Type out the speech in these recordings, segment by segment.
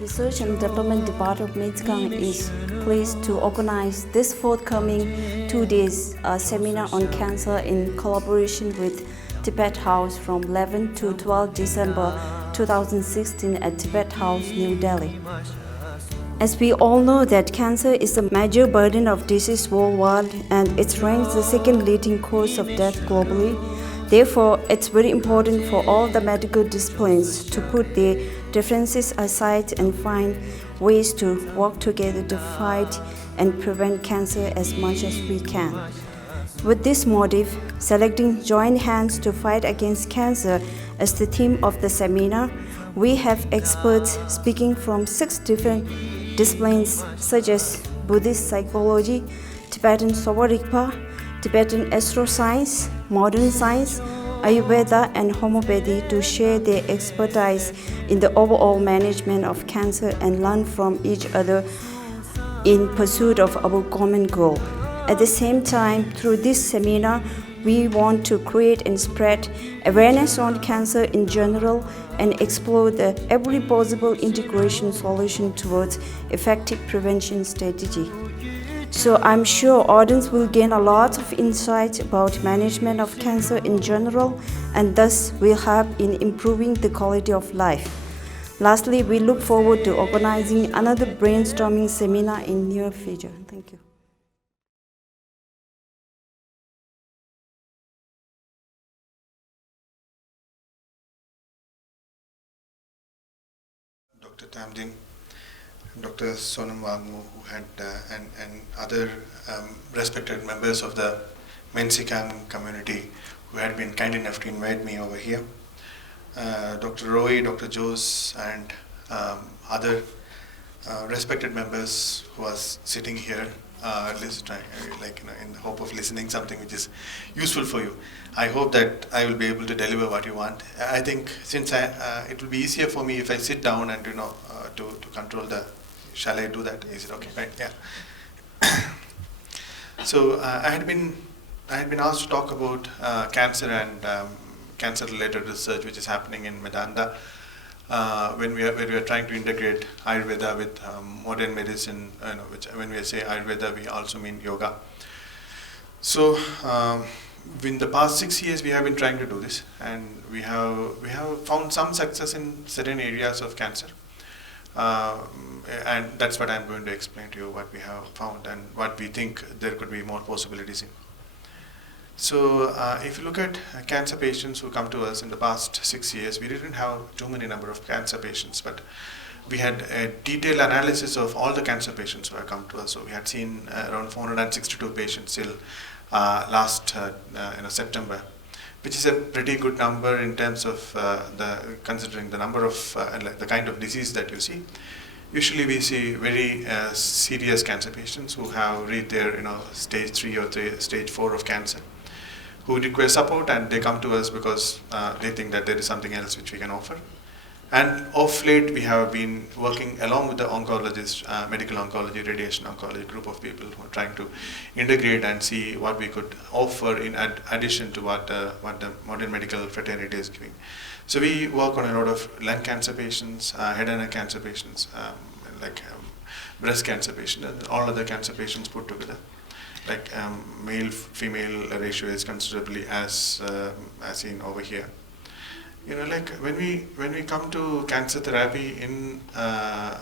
Research and Development Department of Men-Tsee-Khang is pleased to organize this forthcoming 2 days seminar on cancer in collaboration with Tibet House from 11 to 12 December 2016 at Tibet House, New Delhi. As we all know that cancer is a major burden of disease worldwide and it ranks the second leading cause of death globally. Therefore, it's very important for all the medical disciplines to put their differences aside and find ways to work together to fight and prevent cancer as much as we can. With this motive, selecting joint hands to fight against cancer as the theme of the seminar, we have experts speaking from 6 different disciplines such as Buddhist psychology, Tibetan Sowa-Rigpa, Tibetan Astro.Science, modern science, Ayurveda and Homoeopathy to share their expertise in the overall management of cancer and learn from each other in pursuit of our common goal. At the same time, through this seminar, we want to create and spread awareness on cancer in general and explore every possible integration solution towards effective prevention strategy. So I'm sure audience will gain a lot of insight about management of cancer in general and thus will help in improving the quality of life. Lastly, we look forward to organizing another brainstorming seminar in near future. Thank you. Dr. Damdul, Dr. Sonam Wangmu, who had and other respected members of the Men-Tsee-Khang community who had been kind enough to invite me over here. Dr. Roy, Dr. Jose, and other respected members who are sitting here, at least in the hope of listening something which is useful for you. I hope that I will be able to deliver what you want. I think since it will be easier for me if I sit down and to control the. Shall I do that? Is it okay? Right? Yeah. So I had been asked to talk about cancer and cancer-related research which is happening in Medanda when we are trying to integrate Ayurveda with modern medicine. Which when we say Ayurveda, we also mean yoga. So in the past 6 years, we have been trying to do this, and we have found some success in certain areas of cancer. And that's what I'm going to explain to you, what we have found and what we think there could be more possibilities in. So if you look at cancer patients who come to us in the past 6 years, we didn't have too many number of cancer patients, but we had a detailed analysis of all the cancer patients who have come to us. So we had seen around 462 patients till last September, which is a pretty good number in terms of considering the number of the kind of disease that you see. Usually we see very serious cancer patients who have reached their stage 3 or stage 4 of cancer, who require support, and they come to us because they think that there is something else which we can offer. And of late we have been working along with the oncologists, medical oncology, radiation oncology group of people who are trying to integrate and see what we could offer in addition to what the modern medical fraternity is giving. So we work on a lot of lung cancer patients, Hedonic Cancer patients, breast cancer patients, and all other cancer patients put together. Male-female ratio is considerably as seen over here. When we come to cancer therapy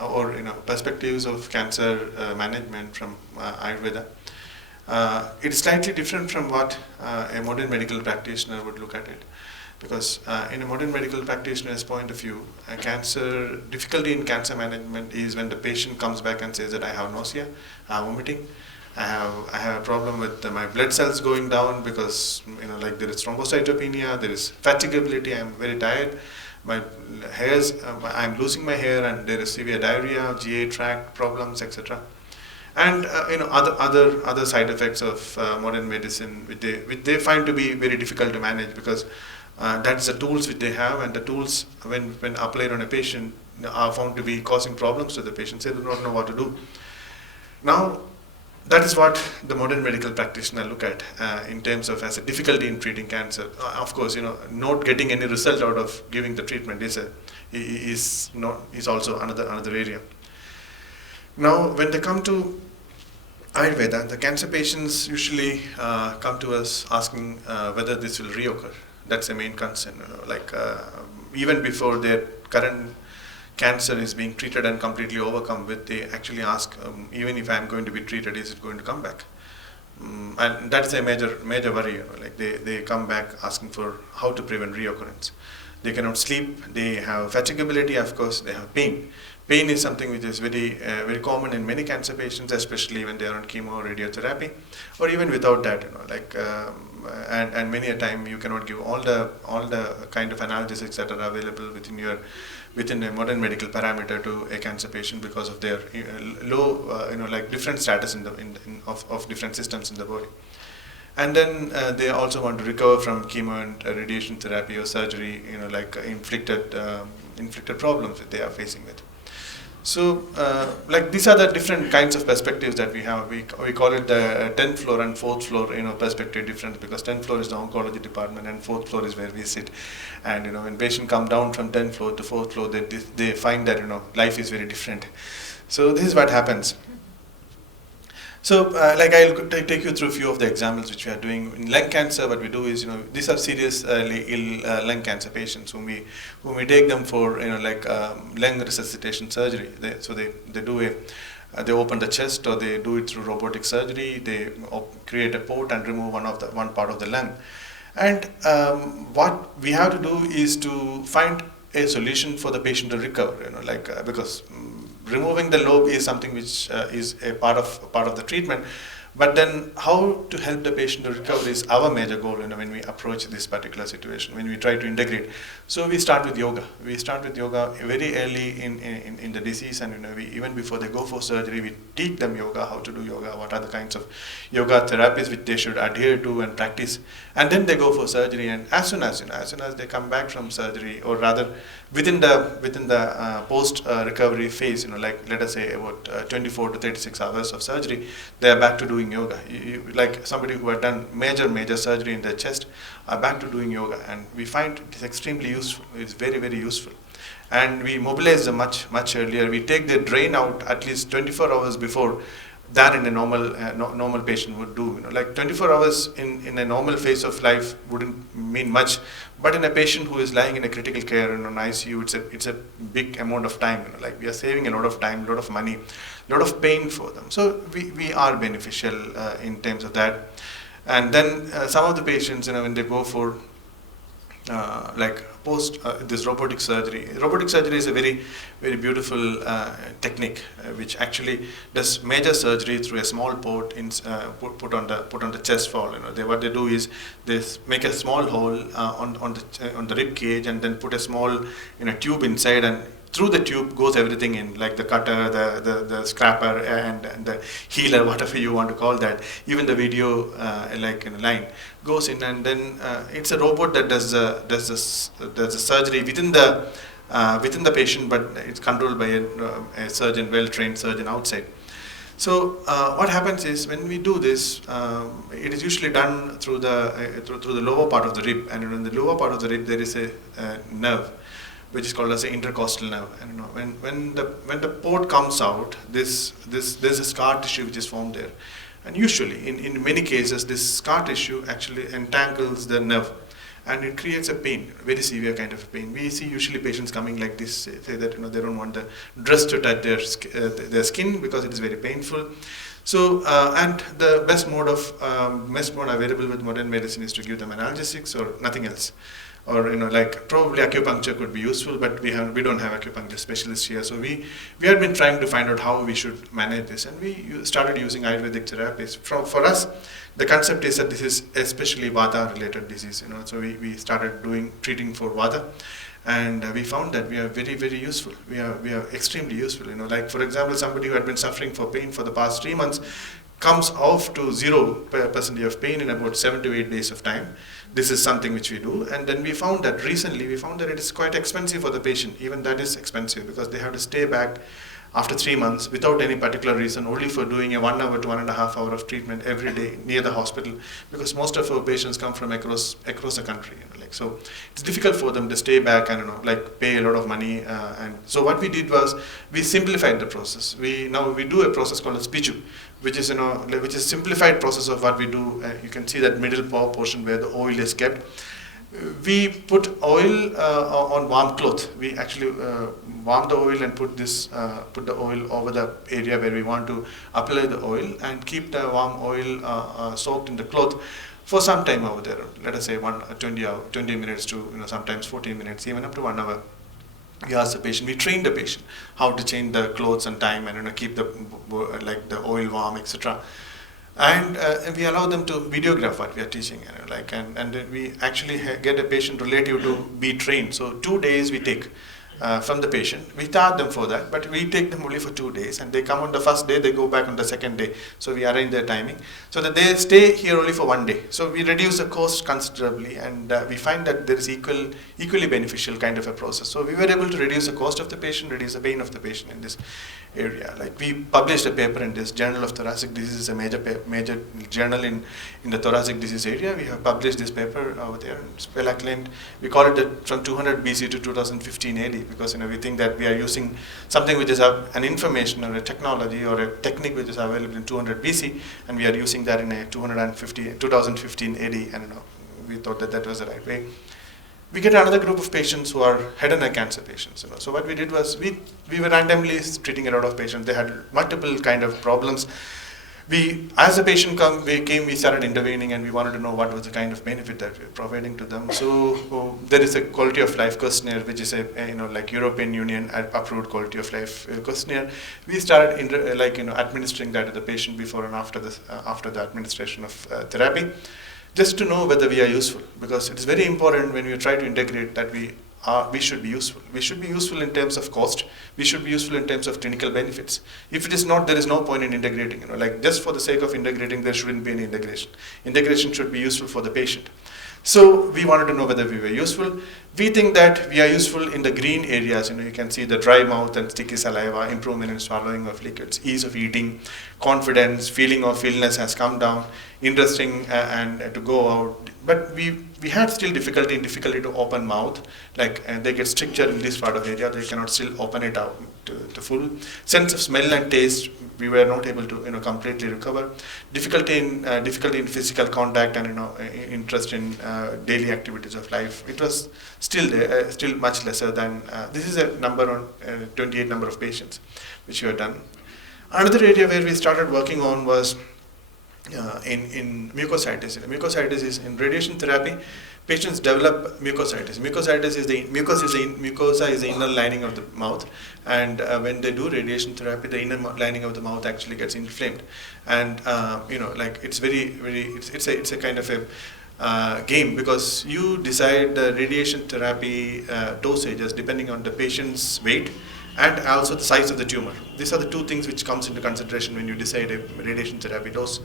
or perspectives of cancer management from Ayurveda, it is slightly different from what a modern medical practitioner would look at it. Because in a modern medical practitioner's point of view, difficulty in cancer management is when the patient comes back and says that I have nausea, I have vomiting, I have a problem with my blood cells going down because there is thrombocytopenia, there is fatigability, I am very tired, my hairs, I am losing my hair, and there is severe diarrhea, GI tract problems, etc. And other side effects of modern medicine which they find to be very difficult to manage because that's the tools which they have, and the tools when applied on a patient are found to be causing problems to the patients. They do not know what to do. Now that is what the modern medical practitioner look at in terms of as a difficulty in treating cancer. Of course, not getting any result out of giving the treatment is also another area. Now, when they come to Ayurveda, the cancer patients usually come to us asking whether this will reoccur. That's the main concern. Even before their current cancer is being treated and completely overcome with, they actually ask, even if I'm going to be treated, is it going to come back? And that's a major worry. They come back asking for how to prevent reoccurrence. They cannot sleep. They have fatigability. Of course, they have pain. Pain is something which is very common in many cancer patients, especially when they are on chemo or radiotherapy, or even without that. And many a time you cannot give all the kind of analgesics that are available within a modern medical parameter to a cancer patient because of their low, different status of different systems in the body. And then they also want to recover from chemo and radiation therapy or surgery, inflicted problems that they are facing with. So, these are the different kinds of perspectives that we have. We call it the 10th floor and 4th floor, perspective difference, because 10th floor is the oncology department and 4th floor is where we sit. And when patients come down from 10th floor to 4th floor, they find that life is very different. So this is what happens. So, I'll take you through a few of the examples which we are doing. In lung cancer, what we do is, these are seriously ill lung cancer patients whom we take them for, lung resuscitation surgery. They open the chest, or they do it through robotic surgery. They create a port and remove one part of the lung. And what we have to do is to find a solution for the patient to recover, because removing the lobe is something which is a part of the treatment, but then how to help the patient to recover is our major goal. When we approach this particular situation, when we try to integrate, so we start with yoga. We start with yoga very early in the disease, and even before they go for surgery, we teach them yoga, how to do yoga, what are the kinds of yoga therapies which they should adhere to and practice, and then they go for surgery. And as soon as they come back from surgery, or rather within the post recovery phase, let us say about 24 to 36 hours of surgery, they are back to doing yoga. Like somebody who had done major surgery in their chest are back to doing yoga, and we find it is extremely useful. It's very useful, and we mobilize them much earlier. We take the drain out at least 24 hours before than in a normal patient would do. 24 hours in a normal phase of life wouldn't mean much, but in a patient who is lying in a critical care in an ICU, it's a big amount of time. We are saving a lot of time, a lot of money, a lot of pain for them. So we are beneficial in terms of that. And then some of the patients, when they go for post this robotic surgery. Robotic surgery is a very beautiful technique which actually does major surgery through a small port put on the chest wall. What they do is they make a small hole on the rib cage, and then put a small tube inside, and through the tube goes everything in, like the cutter, the scraper, and the healer, whatever you want to call that. Even the video line goes in, and then it's a robot that does the surgery within the patient, but it's controlled by a surgeon, well-trained surgeon outside. So what happens is, when we do this, it is usually done through the lower part of the rib, and in the lower part of the rib there is a nerve which is called as the intercostal nerve. And when the port comes out, there's a scar tissue which is formed there, and usually in many cases this scar tissue actually entangles the nerve, and it creates a pain, very severe kind of pain. We see usually patients coming like this, say that they don't want the dress to touch their skin because it is very painful. So and the best mode available with modern medicine is to give them analgesics or nothing else. Or probably acupuncture could be useful, but we don't have acupuncture specialists here. So we have been trying to find out how we should manage this, and we started using Ayurvedic therapies. For us, the concept is that this is especially Vata related disease. So we started treating for Vata, and we found that we are very useful. We are extremely useful. For example, somebody who had been suffering for pain for the past 3 months comes off to 0% of pain in about 7 to 8 days of time. This is something which we do, and then recently we found that it is quite expensive for the patient. Even that is expensive, because they have to stay back after 3 months without any particular reason, only for doing a 1 hour to 1.5 hour of treatment every day near the hospital, because most of our patients come from across the country. So it's difficult for them to stay back and pay a lot of money. And so what we did was we simplified the process. Now we do a process called as Piju, which is which is simplified process of what we do. You can see that middle portion where the oil is kept. We put oil on warm cloth. We actually warm the oil and put the oil over the area where we want to apply the oil, and keep the warm oil soaked in the cloth for some time over there. Let us say 20 minutes to sometimes 14 minutes, even up to 1 hour. We ask the patient, we train the patient how to change the clothes and time, and keep the oil warm, etc. And we allow them to videograph what we are teaching, and then we actually get a patient relative to be trained. So 2 days we take from the patient. We charge them for that, but we take them only for 2 days, and they come on the first day, they go back on the second day. So we arrange their timing so that they stay here only for 1 day. So we reduce the cost considerably, and we find that there is equally beneficial kind of a process. So we were able to reduce the cost of the patient, reduce the pain of the patient in this area. We published a paper in this Journal of Thoracic Disease, a major journal in the thoracic disease area. We have published this paper over there, and it's well acclaimed. We call it from 200 BC to 2015 AD, because we think that we are using something which is an information or a technology or a technique which is available in 200 BC, and we are using that in a 2015 AD, and we thought that was the right way. We get another group of patients who are Hedonic Cancer patients. So what we did was we were randomly treating a lot of patients. They had multiple kind of problems. As the patient we started intervening, and we wanted to know what was the kind of benefit that we were providing to them. So there is a quality of life questionnaire, which is a European Union approved quality of life questionnaire. We started administering that to the patient before and after the administration of therapy, just to know whether we are useful, because it is very important when we try to integrate that we should be useful. We should be useful in terms of cost. We should be useful in terms of clinical benefits. If it is not, there is no point in integrating. Just for the sake of integrating, there shouldn't be any integration. Integration should be useful for the patient. So we wanted to know whether we were useful. We think that we are useful in the green areas. You can see the dry mouth and sticky saliva, improvement in swallowing of liquids, ease of eating, confidence, feeling of illness has come down, interesting and to go out. But we had still difficulty to open mouth. They get stricture in this part of area. They cannot still open it out to full. Sense of smell and taste, we were not able to completely recover. Difficulty in physical contact, and interest in daily activities of life. It was still there, still much lesser than this is a number on 28 number of patients which we have done. Another area where we started working on was in mucositis. Mucositis is in radiation therapy. Patients develop mucositis. Mucositis is mucosa is the inner lining of the mouth, and when they do radiation therapy, the inner lining of the mouth actually gets inflamed, and it's it's a kind of a game, because you decide the radiation therapy dosages depending on the patient's weight and also the size of the tumor. These are the two things which comes into consideration when you decide a radiation therapy dose.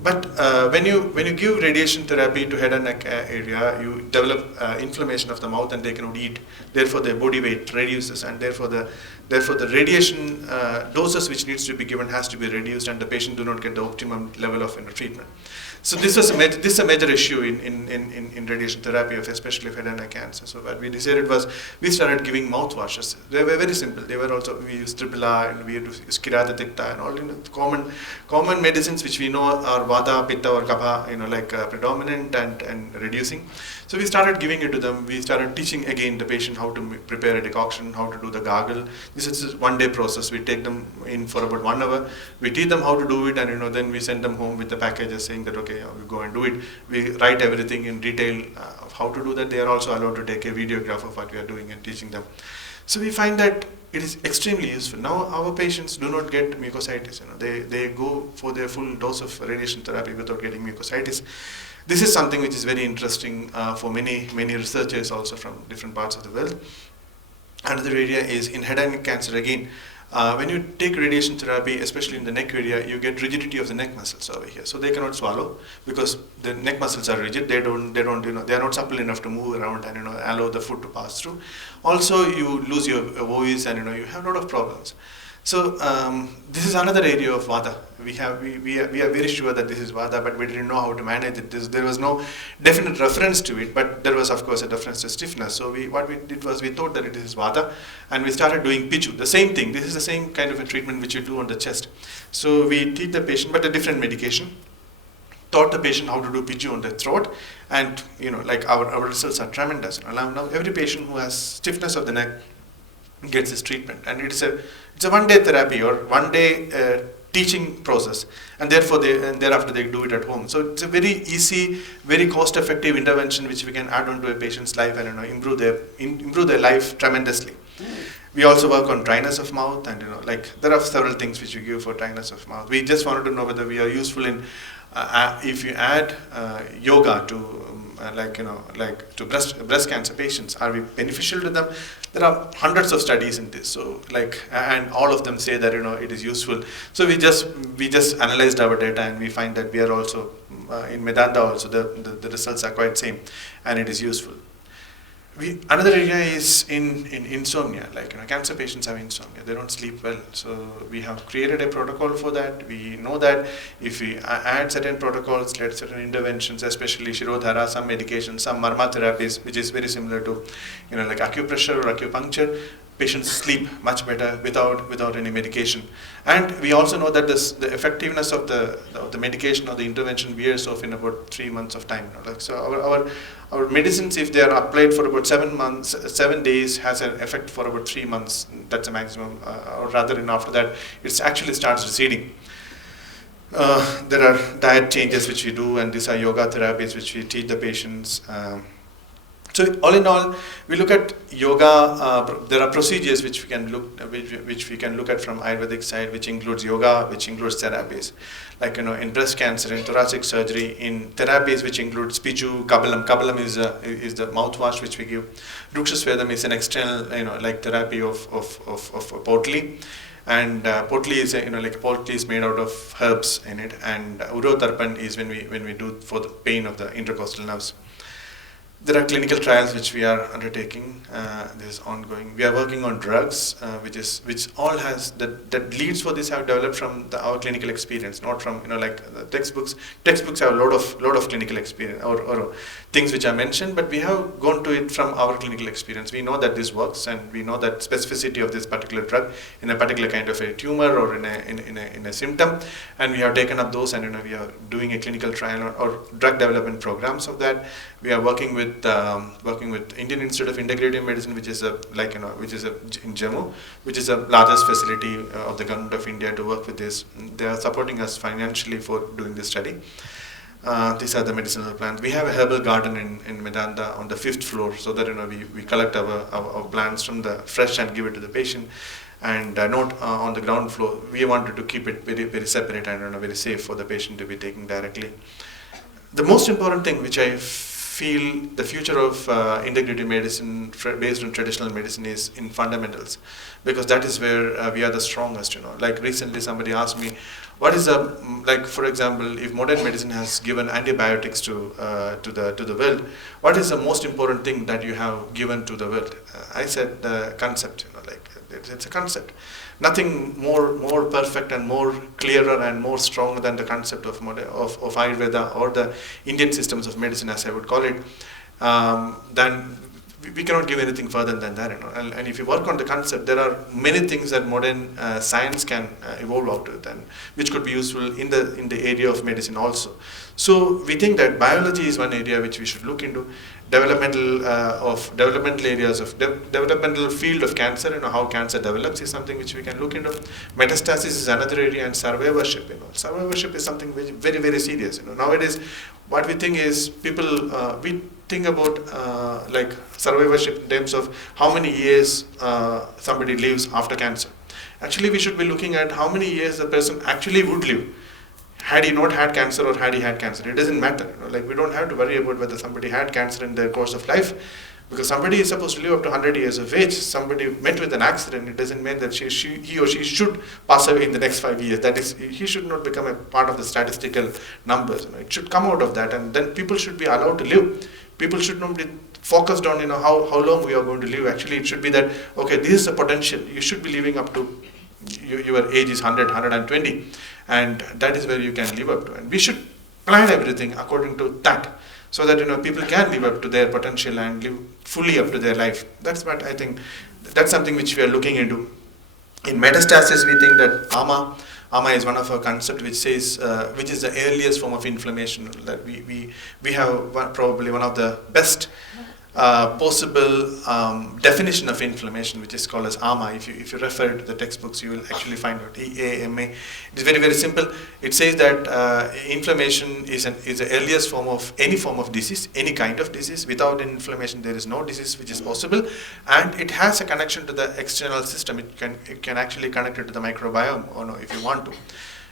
But when you give radiation therapy to head and neck area, you develop inflammation of the mouth, and they cannot eat. Therefore, their body weight reduces, and therefore the radiation doses which needs to be given has to be reduced, and the patient do not get the optimum level of treatment. So this is a major issue in radiation therapy, especially of head and neck cancer. So what we decided was we started giving mouthwashes. They were very simple. They were also, we used AAA, and we used Kirata Tikta, and all common medicines which we know are Vata, Pitta or Kapha, predominant and reducing. So we started giving it to them. We started teaching again the patient how to prepare a decoction, how to do the gargle. This is a 1-day process. We take them in for about 1 hour. We teach them how to do it, and then we send them home with the packages saying that okay, we go and do it. We write everything in detail of how to do that. They are also allowed to take a videograph of what we are doing and teaching them. So we find that it is extremely useful. Now our patients do not get mucositis. They go for their full dose of radiation therapy without getting mucositis. This is something which is very interesting for many researchers also from different parts of the world. Another area is in Hedonic Cancer again. When you take radiation therapy, especially in the neck area, you get rigidity of the neck muscles over here. So they cannot swallow because the neck muscles are rigid. They are not supple enough to move around and allow the food to pass through. Also, you lose your voice, and you have a lot of problems. So this is another area of Vata. We are very sure that this is Vata, but we didn't know how to manage it. There was no definite reference to it, but there was of course a reference to stiffness. So what we did was we thought that it is Vata, and we started doing Pichu. The same thing. This is the same kind of a treatment which you do on the chest. So we treat the patient, but a different medication. Taught the patient how to do Pichu on the throat, and like our results are tremendous. Now every patient who has stiffness of the neck gets this treatment, and it's a one-day therapy or one-day teaching process, and thereafter they do it at home. So it's a very easy, very cost-effective intervention which we can add on to a patient's life and improve their life tremendously. We also work on dryness of mouth, and like there are several things which we give for dryness of mouth. We just wanted to know whether we are useful in if you add yoga to to breast cancer patients, are we beneficial to them? There are hundreds of studies in this, so and all of them say that it is useful. So we just analyzed our data, and we find that we are also in Medanta also the results are quite same, and it is useful. Another area is in insomnia. Cancer patients have insomnia; they don't sleep well. So we have created a protocol for that. We know that if we add certain protocols, certain interventions, especially Shirodhara, some medications, some marma therapies, which is very similar to like acupressure or acupuncture, patients sleep much better without any medication. And we also know that the effectiveness of the medication or the intervention wears off in about 3 months of time. So our medicines, if they are applied for about 7 days, has an effect for about 3 months. That's a maximum, or rather, after that, it actually starts receding. There are diet changes which we do, and these are yoga therapies which we teach the patients. So all in all, we look at yoga. There are procedures which we can look at from Ayurvedic side, which includes yoga, which includes therapies, like in breast cancer, in thoracic surgery, in therapies which includes Piju, Kabalam. Kabalam is the mouthwash which we give. Drukshasvedam is an external therapy of potli. And potli is potli is made out of herbs in it, and Urotarpan is when we do for the pain of the intercostal nerves. There are clinical trials which we are undertaking. This is ongoing. We are working on drugs, which all has that leads for this have developed from our clinical experience, not from the textbooks. Textbooks have a lot of clinical experience or things which are mentioned, but we have gone to it from our clinical experience. We know that this works, and we know that specificity of this particular drug in a particular kind of a tumor or in a symptom, and we have taken up those, and we are doing a clinical trial or drug development programs of that. We are working with Indian Institute of Integrative Medicine, which is in Jammu, which is the largest facility of the government of India to work with this. They are supporting us financially for doing this study. These are the medicinal plants. We have a herbal garden in Medanta on the 5th floor, so that we collect our plants from the fresh and give it to the patient. And not on the ground floor. We wanted to keep it very, very separate and very safe for the patient to be taken directly. The most important thing which I feel the future of integrative medicine based on traditional medicine is in fundamentals, because that is where we are the strongest. Like recently somebody asked me, what is for example, if modern medicine has given antibiotics to the world, what is the most important thing that you have given to the world? I said the concept. It's a concept. Nothing more perfect and more clearer and more stronger than the concept of Ayurveda or the Indian systems of medicine, as I would call it. Then we cannot give anything further than that. And if you work on the concept, there are many things that modern science can evolve out of, and which could be useful in the area of medicine also. So we think that biology is one area which we should look into. Developmental areas of developmental field of cancer, how cancer develops is something which we can look into. Metastasis is another area, and survivorship. Survivorship is something very, very serious. Nowadays, what we think is people we think about survivorship in terms of how many years somebody lives after cancer. Actually, we should be looking at how many years the person actually would live had he not had cancer or had he had cancer. It doesn't matter. We don't have to worry about whether somebody had cancer in their course of life, because somebody is supposed to live up to 100 years of age. Somebody met with an accident. It doesn't mean that he or she should pass away in the next 5 years. That is, he should not become a part of the statistical numbers. It should come out of that, and then people should be allowed to live. People should not be focused on how long we are going to live. Actually, it should be that, okay, this is the potential. You should be living up to your age is 100, 120, and that is where you can live up to. And we should plan everything according to that, so that people can live up to their potential and live fully up to their life. That's what I think. That's something which we are looking into. In metastasis, we think that ama is one of our concepts which says which is the earliest form of inflammation. That we have probably one of the best possible definition of inflammation, which is called as AMA. If you refer to the textbooks, you will actually find out EAMA. It is very, very simple. It says that inflammation is the earliest form of any form of disease, any kind of disease. Without inflammation, there is no disease which is possible, and it has a connection to the external system. It can actually connect it to the microbiome, or no, if you want to.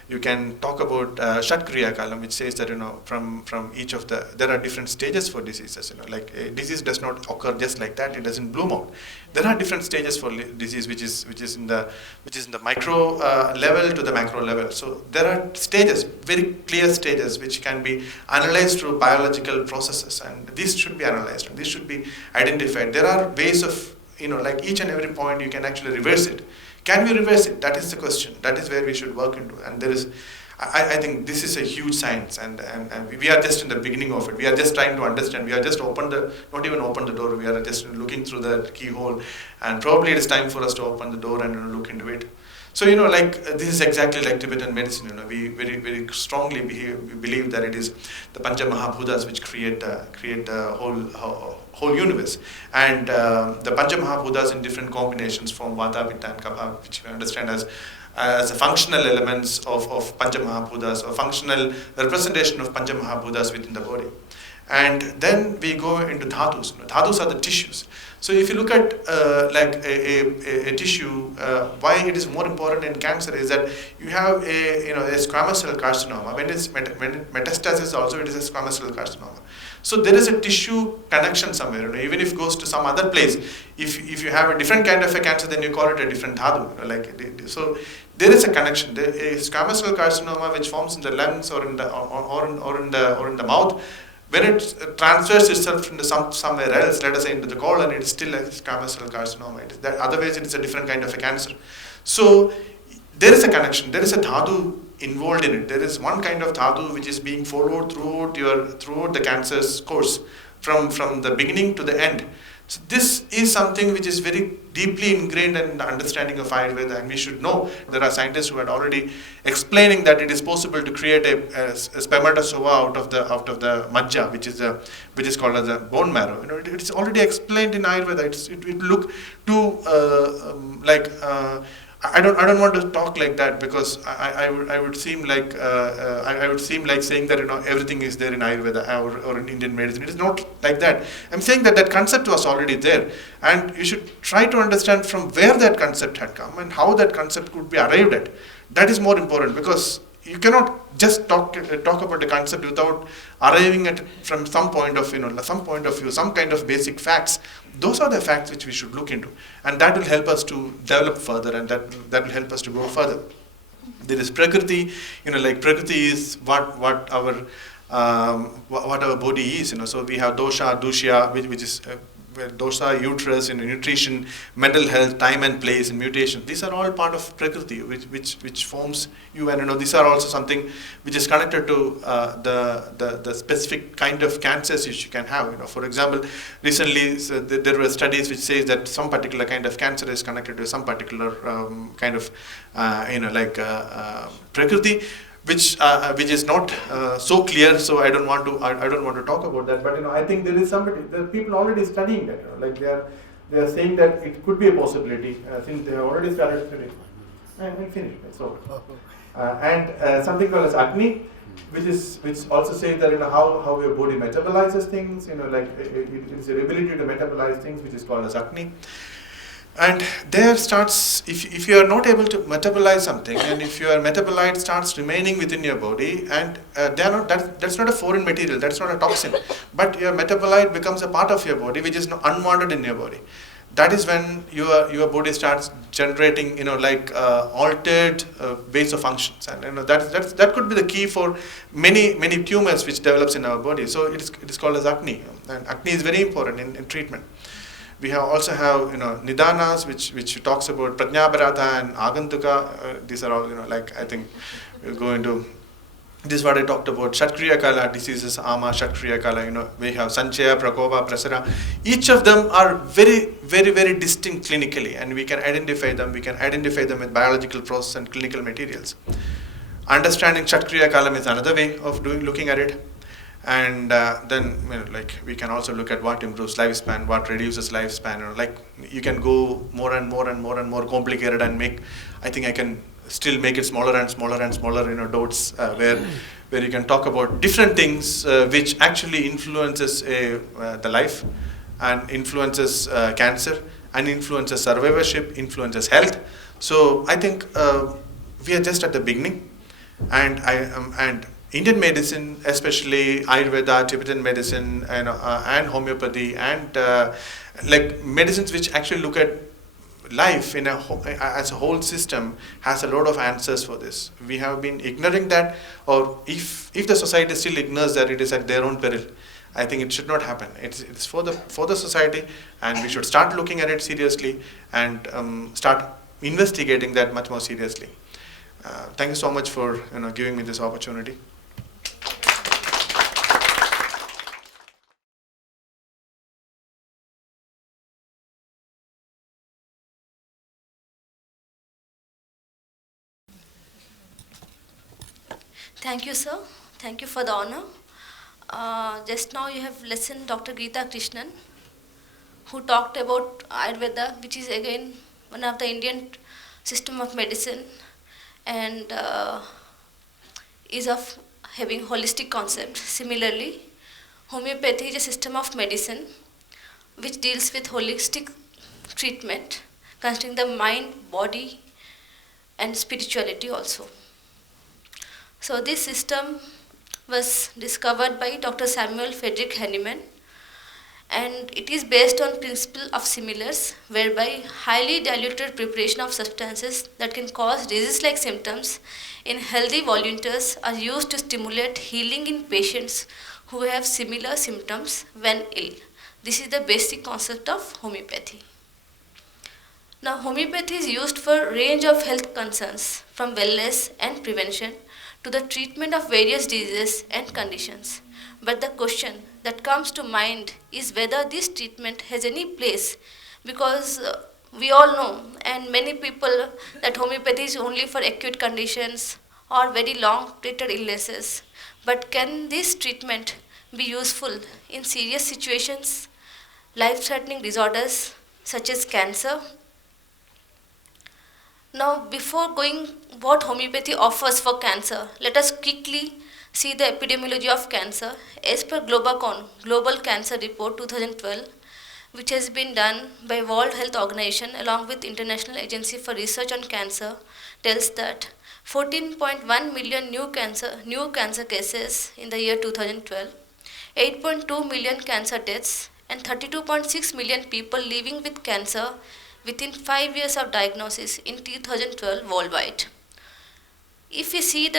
You can talk about Shatkriya Kalam, which says that from each of there are different stages for diseases. Like a disease does not occur just like that; it doesn't bloom out. There are different stages for disease, which is in the micro level to the macro level. So there are stages, very clear stages, which can be analyzed through biological processes, and these should be analyzed. These should be identified. There are ways of like each and every point you can actually reverse it. Can we reverse it? That is the question. That is where we should work into. And there is, I think this is a huge science, and we are just in the beginning of it. We are just trying to understand. We are just not even open the door. We are just looking through the keyhole, and probably it is time for us to open the door and look into it. So this is exactly like Tibetan medicine. We very, very strongly believe that it is the Pancha Mahabhutas which create the whole universe, and the Pancha Mahabhutas in different combinations form Vata, Pitta, and Kapha, which we understand as the functional elements of Pancha Mahabhutas, or functional representation of Pancha Mahabhutas within the body. And then we go into dhatus. Dhatus are the tissues. So if you look at like a tissue, why it is more important in cancer is that you have a squamous cell carcinoma. When it's metastasis, also it is a squamous cell carcinoma. So there is a tissue connection somewhere. Even if it goes to some other place, if you have a different kind of a cancer, then you call it a different dhatu. So there is a connection. A squamous cell carcinoma which forms in the lungs or in the mouth, when it transfers itself into somewhere else, let us say into the colon, it is still a squamous cell carcinoma. Otherwise, it is a different kind of a cancer. So there is a connection. There is a dhatu involved in it. There is one kind of dhatu which is being followed throughout the cancer's course, from the beginning to the end. So this is something which is very deeply ingrained in the understanding of Ayurveda, and we should know. There are scientists who are already explaining that it is possible to create a spermatozoa out of the majja, which is called as a bone marrow. It is already explained in Ayurveda. It look too I don't want to talk like that, because I would seem like saying that everything is there in Ayurveda or in Indian medicine. It is not like that. I'm saying that concept was already there, and you should try to understand from where that concept had come and how that concept could be arrived at. That is more important, because you cannot just talk about the concept without arriving at from some point of view, some kind of basic facts. Those are the facts which we should look into, and that will help us to develop further, and that will help us to go further. There is Prakriti. Prakriti is what our body is. So we have dosha, dushya, which is dosha, uterus, nutrition, mental health, time and place, and mutation. These are all part of Prakriti, which forms you. And these are also something which is connected to the specific kind of cancers which you can have. For example, recently there were studies which says that some particular kind of cancer is connected to some particular kind of Prakriti, which is not so clear. So I don't want to talk about that. But I think there are people already studying that. They are saying that it could be a possibility since they have already started studying. And finished. So and something called as Agni, which also says that how your body metabolizes things. It is your ability to metabolize things, which is called as Agni. And there starts, if you are not able to metabolize something, and if your metabolite starts remaining within your body, and that's not a foreign material, that's not a toxin, but your metabolite becomes a part of your body which is unwanted in your body. That is when your body starts generating altered ways of functions, and that could be the key for many tumors which develops in our body. So it is called as Agni, and Agni is very important in treatment. We also have nidanas, which talks about prajnabharata and agantuka. These are all like, I think we'll go into. This is what I talked about. Shatkriya Kala diseases, Ama, Shatkriya Kala. We have Sanchaya, Prakopa, Prasara. Each of them are very, very, very distinct clinically, and we can identify them. We can identify them with biological process and clinical materials. Understanding Shatkriya Kalam is another way of looking at it. And then, we can also look at what improves lifespan, what reduces lifespan. Like, you can go more and more and more and more complicated and I think I can still make it smaller and smaller and smaller, dots where you can talk about different things which actually influences the life, and influences cancer, and influences survivorship, influences health. So I think we are just at the beginning, and Indian medicine, especially Ayurveda, Tibetan medicine, and homeopathy, and like medicines which actually look at life as a whole system, has a lot of answers for this. We have been ignoring that, or if the society still ignores that, it is at their own peril. I think it should not happen. It's for the society, and we should start looking at it seriously, and start investigating that much more seriously. Thank you so much for giving me this opportunity. Thank you, sir. Thank you for the honor. Just now you have listened Dr. Geeta Krishnan, who talked about Ayurveda, which is again one of the Indian system of medicine, and is of having holistic concept. Similarly, homeopathy is a system of medicine which deals with holistic treatment, considering the mind, body, and spirituality also. So this system was discovered by Dr. Samuel Frederick Hahnemann, and it is based on principle of similars, whereby highly diluted preparation of substances that can cause disease-like symptoms in healthy volunteers are used to stimulate healing in patients who have similar symptoms when ill. This is the basic concept of homeopathy. Now, homeopathy is used for a range of health concerns, from wellness and prevention to the treatment of various diseases and conditions. But the question that comes to mind is whether this treatment has any place, because we all know, and many people, that homeopathy is only for acute conditions or very long treated illnesses. But can this treatment be useful in serious situations, life-threatening disorders such as cancer? Now, before going what homeopathy offers for cancer, let us quickly see the epidemiology of cancer as per Global Cancer Report 2012, which has been done by World Health Organization along with International Agency for Research on Cancer, tells that 14.1 million new cancer cases in the year 2012, 8.2 million cancer deaths, and 32.6 million people living with cancer within 5 years of diagnosis in 2012 worldwide. If we see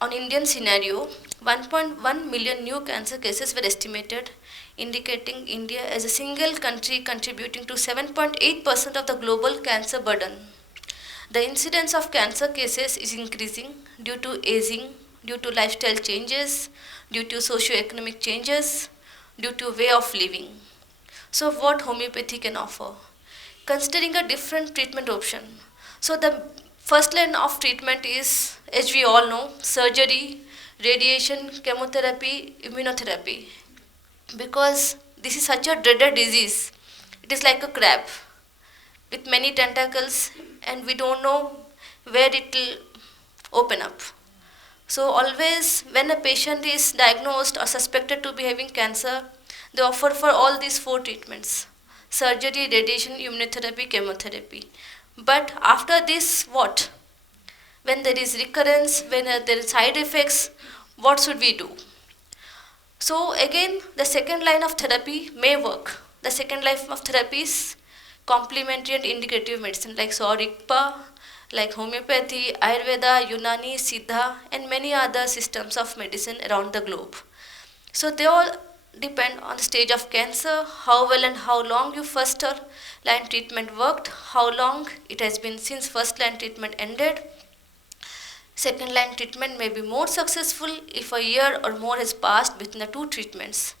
on Indian scenario, 1.1 million new cancer cases were estimated, indicating India as a single country contributing to 7.8% of the global cancer burden. The incidence of cancer cases is increasing due to aging, due to lifestyle changes, due to socio-economic changes, due to way of living. So what homeopathy can offer? Considering a different treatment option. So the first line of treatment is, as we all know, surgery, radiation, chemotherapy, immunotherapy. Because this is such a dreaded disease. It is like a crab with many tentacles, and we don't know where it will open up. So always when a patient is diagnosed or suspected to be having cancer, they offer for all these 4 treatments: surgery, radiation, immunotherapy, chemotherapy. But after this, what? When there is recurrence, when there are side effects, what should we do? So again, the second line of therapy may work. The second line of therapy is complementary and integrative medicine, like Sowa-Rigpa, like homeopathy, Ayurveda, Unani, Siddha, and many other systems of medicine around the globe. So they all depend on the stage of cancer, how well and how long your first line treatment worked, how long it has been since first line treatment ended. Second line treatment may be more successful if a year or more has passed between the two treatments.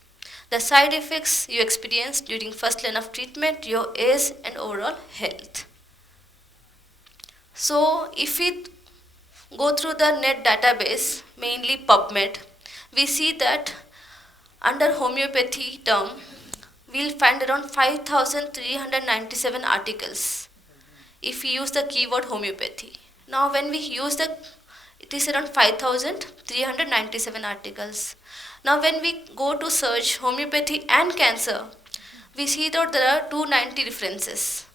The side effects you experienced during first line of treatment, your age and overall health. So if we go through the net database, mainly PubMed, we see that under homeopathy term, we'll find around 5,397 articles if we use the keyword homeopathy. Now when we use it is around 5,397 articles. Now when we go to search homeopathy and cancer, we see that there are 290 references.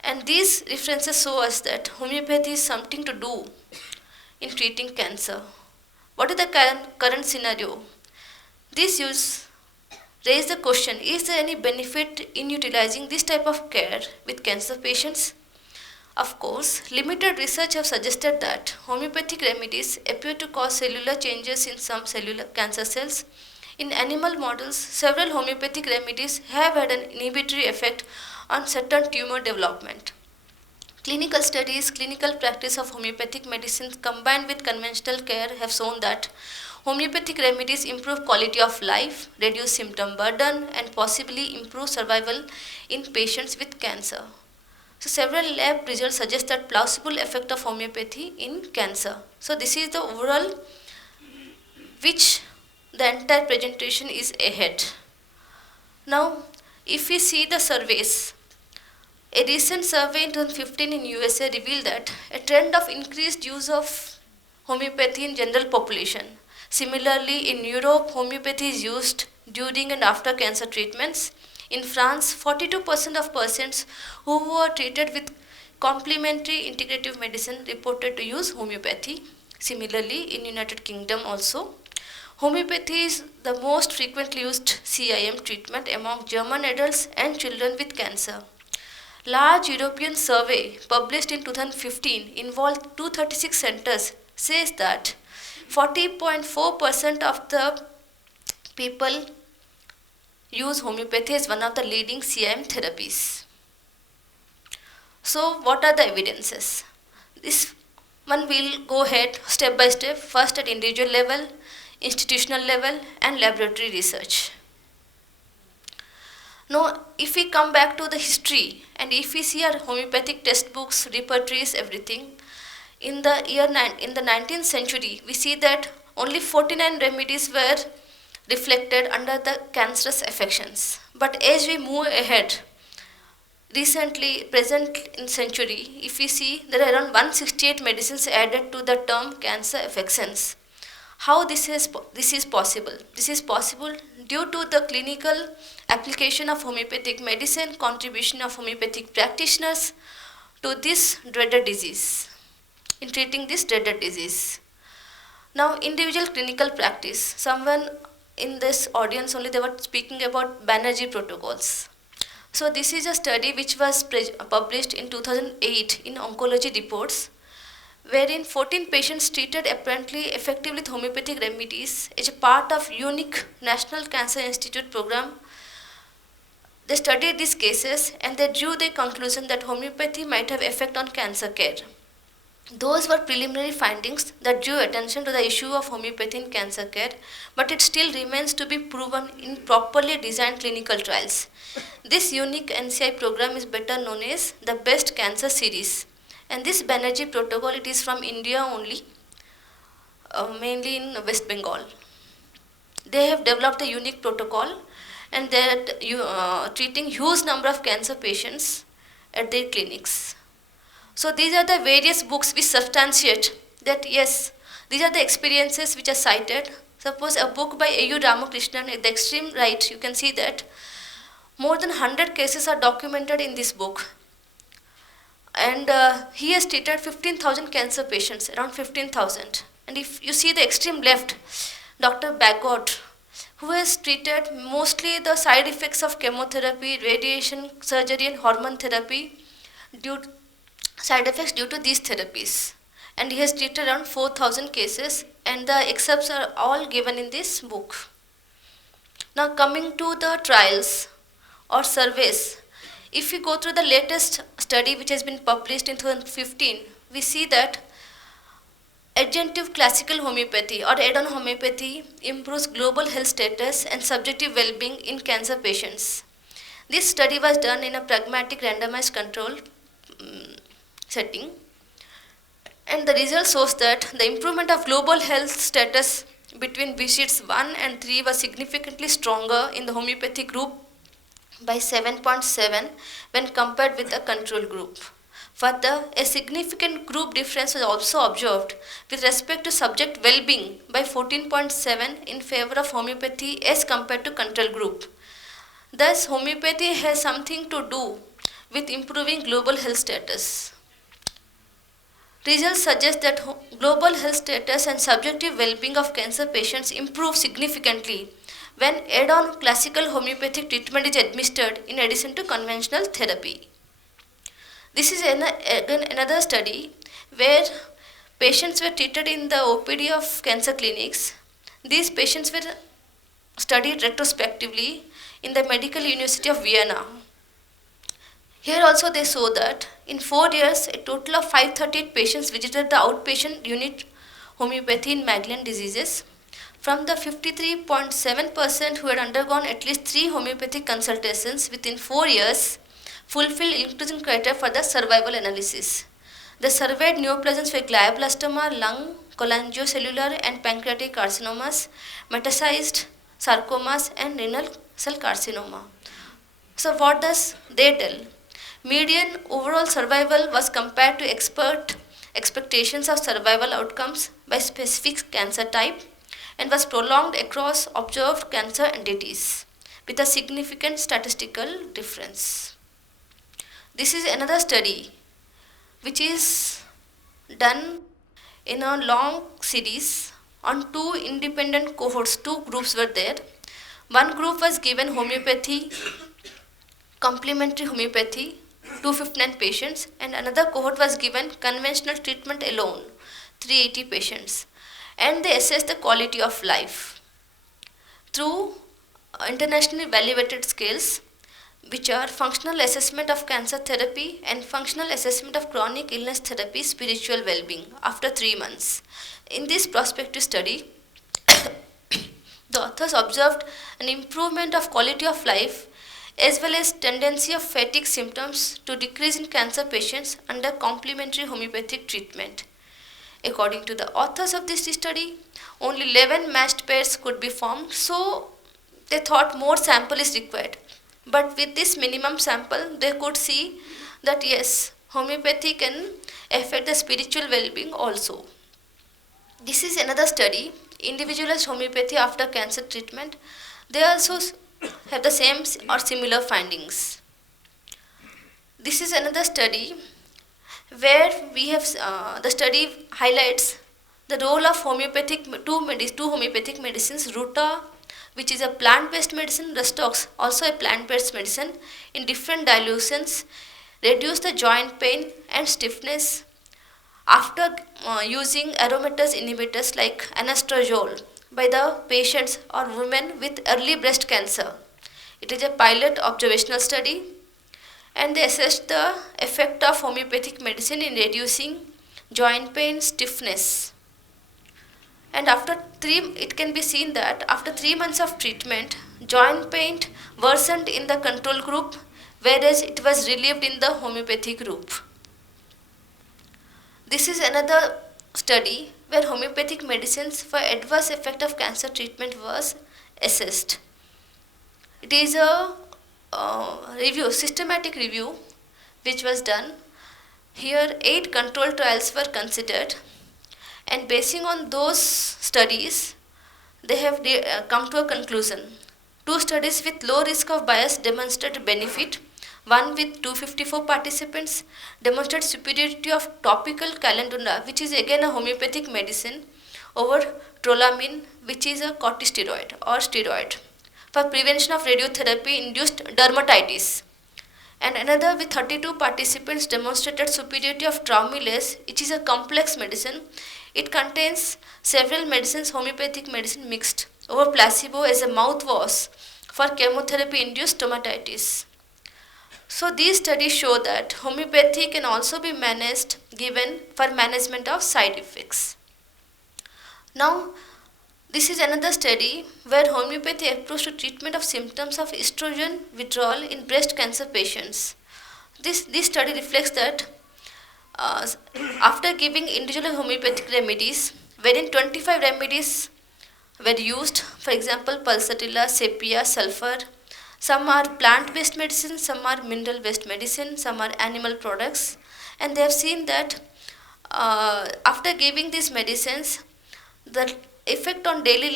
And these references show us that homeopathy is something to do in treating cancer. What is the current scenario? This raise the question, is there any benefit in utilizing this type of care with cancer patients? Of course, limited research have suggested that homeopathic remedies appear to cause cellular changes in some cellular cancer cells. In animal models, several homeopathic remedies have had an inhibitory effect on certain tumor development. Clinical studies, clinical practice of homeopathic medicine combined with conventional care have shown that homeopathic remedies improve quality of life, reduce symptom burden, and possibly improve survival in patients with cancer. So several lab results suggest that plausible effect of homeopathy in cancer. So this is the overall which the entire presentation is ahead. Now if we see the surveys, a recent survey in 2015 in USA revealed that a trend of increased use of homeopathy in general population. Similarly, in Europe, homeopathy is used during and after cancer treatments. In France, 42% of patients who were treated with complementary integrative medicine reported to use homeopathy. Similarly, in United Kingdom also, homeopathy is the most frequently used CIM treatment among German adults and children with cancer. Large European survey published in 2015 involved 236 centers says that 40.4% of the people use homeopathy as one of the leading CIM therapies. So what are the evidences? This one will go ahead step by step, first at individual level, institutional level and laboratory research. Now if we come back to the history and if we see our homeopathic textbooks, repertories, everything, in the 19th century we see that only 49 remedies were reflected under the cancerous affections. But as we move ahead, recently, present in century, if we see there are around 168 medicines added to the term cancer affections. How this is possible? This is possible due to the clinical application of homeopathic medicine, contribution of homeopathic practitioners to this dreaded disease, in treating this dreaded disease. Now, individual clinical practice. Someone in this audience only they were speaking about Banerjee protocols. So this is a study which was published in 2008 in Oncology reports, wherein 14 patients treated apparently effectively with homeopathic remedies as a part of unique National Cancer Institute program. They studied these cases and they drew the conclusion that homeopathy might have effect on cancer care. Those were preliminary findings that drew attention to the issue of homeopathy in cancer care, but it still remains to be proven in properly designed clinical trials. This unique NCI program is better known as the Best Cancer Series. And this Banerjee protocol, it is from India only, mainly in West Bengal. They have developed a unique protocol and they are treating huge number of cancer patients at their clinics. So these are the various books which substantiate that yes, these are the experiences which are cited. Suppose a book by A.U. Ramakrishnan at the extreme right, you can see that more than 100 cases are documented in this book. And he has treated 15,000 cancer patients, around 15,000. And if you see the extreme left, Dr. Baggot, who has treated mostly the side effects of chemotherapy, radiation, surgery and hormone therapy, side effects due to these therapies. And he has treated around 4,000 cases and the excerpts are all given in this book. Now coming to the trials or surveys, if we go through the latest study which has been published in 2015, we see that adjunctive classical homeopathy or add-on homeopathy improves global health status and subjective well-being in cancer patients. This study was done in a pragmatic randomized control setting, and the result shows that the improvement of global health status between visits 1 and 3 was significantly stronger in the homeopathy group by 7.7 when compared with the control group. Further, a significant group difference was also observed with respect to subject well-being by 14.7 in favor of homeopathy as compared to control group. Thus, homeopathy has something to do with improving global health status. Results suggest that global health status and subjective well-being of cancer patients improve significantly when add-on classical homeopathic treatment is administered in addition to conventional therapy. This is again another study where patients were treated in the OPD of cancer clinics. These patients were studied retrospectively in the Medical University of Vienna. Here also they show that in 4 years, a total of 538 patients visited the outpatient unit homeopathy in Magellan diseases. From the 53.7% who had undergone at least 3 homeopathic consultations within 4 years, fulfilled inclusion criteria for the survival analysis. The surveyed neoplasms were glioblastoma, lung, cholangiocellular and pancreatic carcinomas, metastasized sarcomas and renal cell carcinoma. So what does they tell? Median overall survival was compared to expectations of survival outcomes by specific cancer type and was prolonged across observed cancer entities with a significant statistical difference. This is another study which is done in a long series on 2 independent cohorts. 2 groups were there. One group was given homeopathy, complementary homeopathy, 259 patients, and another cohort was given conventional treatment alone, 380 patients, and they assessed the quality of life through internationally validated scales which are functional assessment of cancer therapy and functional assessment of chronic illness therapy spiritual well-being after 3 months. In this prospective study, the authors observed an improvement of quality of life as well as tendency of fatigue symptoms to decrease in cancer patients under complementary homeopathic treatment. According to the authors of this study, only 11 matched pairs could be formed, so they thought more sample is required. But with this minimum sample, they could see that yes, homeopathy can affect the spiritual well-being also. This is another study, individualized homeopathy after cancer treatment. They also have the same or similar findings. This is another study where we have the study highlights the role of two homeopathic medicines, Ruta, which is a plant-based medicine, Rustox, also a plant-based medicine, in different dilutions, reduce the joint pain and stiffness after using aromatase inhibitors like anastrozole by the patients or women with early breast cancer. It is a pilot observational study, and they assessed the effect of homeopathic medicine in reducing joint pain, stiffness. And it can be seen that after 3 months of treatment, joint pain worsened in the control group, whereas it was relieved in the homeopathy group. This is another study where homeopathic medicines for adverse effect of cancer treatment was assessed. It is a systematic review which was done. Here 8 control trials were considered, and basing on those studies, they have come to a conclusion. 2 studies with low risk of bias demonstrated benefit. One with 254 participants demonstrated superiority of topical calendula, which is again a homeopathic medicine, over trolamine, which is a corticosteroid or steroid, for prevention of radiotherapy-induced dermatitis. And another with 32 participants demonstrated superiority of Traumilase, which is a complex medicine. It contains several medicines, homeopathic medicine mixed, over placebo as a mouthwash for chemotherapy-induced stomatitis. So these studies show that homeopathy can also be given for management of side effects. Now, this is another study where homeopathy approach to treatment of symptoms of estrogen withdrawal in breast cancer patients. This study reflects that after giving individual homeopathic remedies, wherein 25 remedies were used, for example, pulsatilla, sepia, sulfur. Some are plant-based medicine, some are mineral-based medicine, some are animal products, and they have seen that after giving these medicines, the effect on daily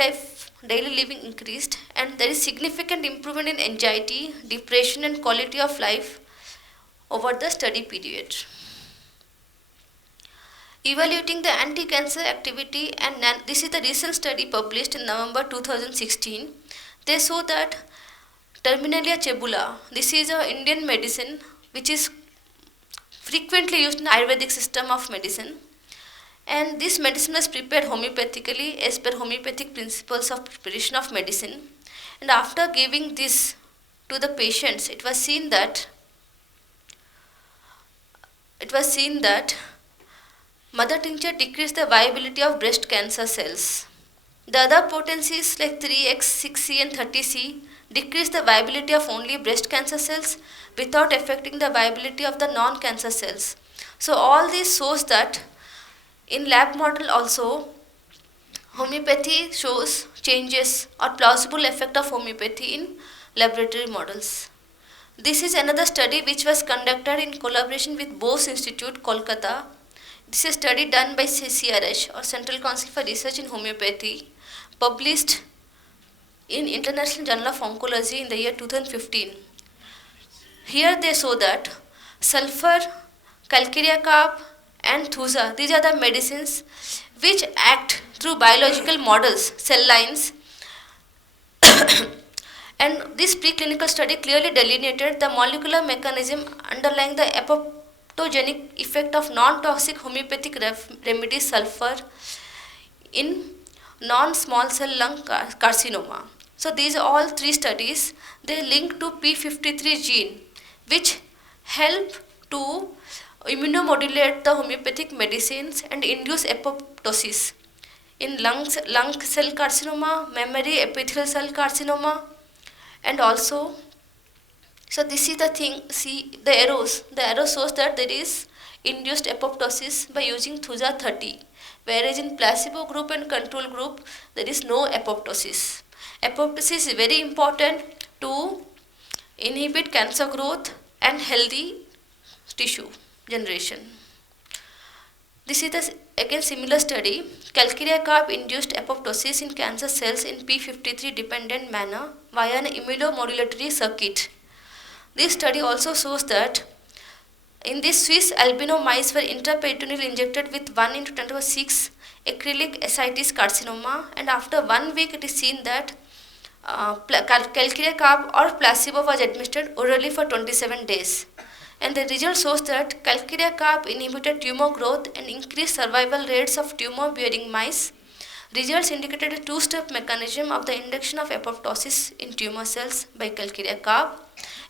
living increased, and there is significant improvement in anxiety, depression, and quality of life over the study period. Evaluating the anti-cancer activity, and this is the recent study published in November 2016. They show that Terminalia cebula, this is an Indian medicine which is frequently used in the Ayurvedic system of medicine, and this medicine was prepared homeopathically as per homeopathic principles of preparation of medicine. And after giving this to the patients, it was seen that mother tincture decreased the viability of breast cancer cells. The other potencies like 3x, 6c and 30c decrease the viability of only breast cancer cells without affecting the viability of the non-cancer cells. So all this shows that in lab model also homeopathy shows changes or plausible effect of homeopathy in laboratory models. This is another study which was conducted in collaboration with Bose Institute, Kolkata. This is a study done by CRH or Central Council for Research in Homeopathy, published in International Journal of Oncology in the year 2015. Here they show that sulfur, calcarea carb and thuja, these are the medicines which act through biological models, cell lines, and this preclinical study clearly delineated the molecular mechanism underlying the apoptogenic effect of non-toxic homeopathic remedy sulfur in non-small cell lung carcinoma. So these all three studies, they link to p53 gene which help to immunomodulate the homeopathic medicines and induce apoptosis in lung cell carcinoma, mammary epithelial cell carcinoma, and also, so this is the thing, see the arrows shows that there is induced apoptosis by using thuja 30, whereas in placebo group and control group there is no apoptosis. Apoptosis is very important to inhibit cancer growth and healthy tissue generation. This is the again similar study, calcarea carb induced apoptosis in cancer cells in p53 dependent manner via an immunomodulatory circuit. This study also shows that in this Swiss albino mice were intraperitoneal injected with 1 × 10⁶ acrylic ascites carcinoma, and after 1 week it is seen that calcarea carb or placebo was administered orally for 27 days. And the result shows that calcarea carb inhibited tumor growth and increased survival rates of tumor bearing mice. Results indicated a two-step mechanism of the induction of apoptosis in tumor cells by calcarea carb,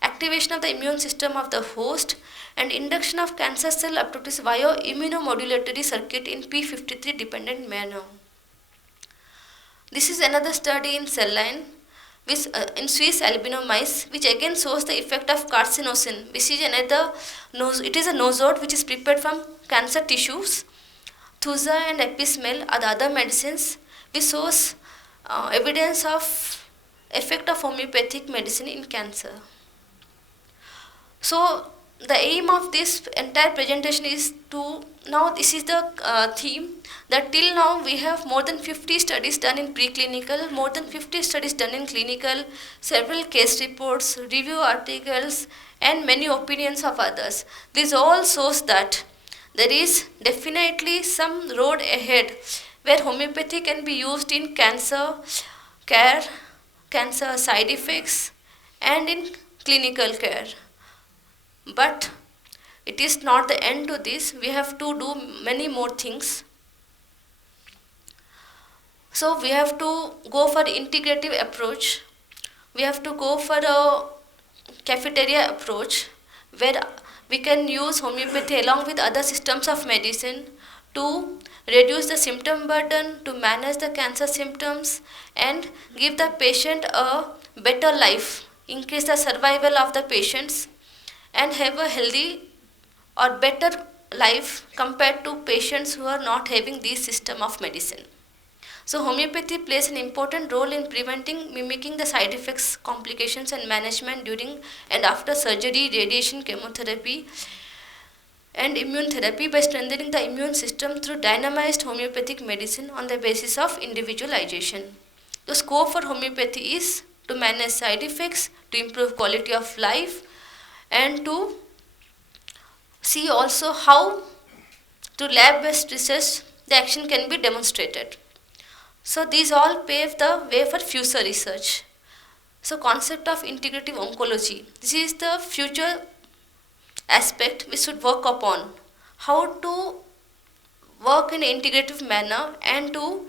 activation of the immune system of the host, and induction of cancer cell apoptosis via immunomodulatory circuit in p53 dependent manner. This is another study in cell line in Swiss albino mice, which again shows the effect of carcinosin, which is another it is a nosode which is prepared from cancer tissues. Thuja and epismel are the other medicines which shows evidence of effect of homeopathic medicine in cancer. So the aim of this entire presentation is to, now this is the theme, that till now we have more than 50 studies done in preclinical, more than 50 studies done in clinical, several case reports, review articles, and many opinions of others. This all shows that there is definitely some road ahead where homeopathy can be used in cancer care, cancer side effects, and in clinical care. But it is not the end to this. We have to do many more things. So we have to go for integrative approach. We have to go for a cafeteria approach where we can use homeopathy along with other systems of medicine to reduce the symptom burden, to manage the cancer symptoms, and give the patient a better life, increase the survival of the patients, and have a healthy or better life compared to patients who are not having this system of medicine. So homeopathy plays an important role in preventing, mimicking the side effects, complications and management during and after surgery, radiation, chemotherapy and immune therapy by strengthening the immune system through dynamized homeopathic medicine on the basis of individualization. The scope for homeopathy is to manage side effects, to improve quality of life, and to see also how through lab-based research the action can be demonstrated. So these all pave the way for future research. So concept of integrative oncology. This is the future aspect we should work upon. How to work in an integrative manner and to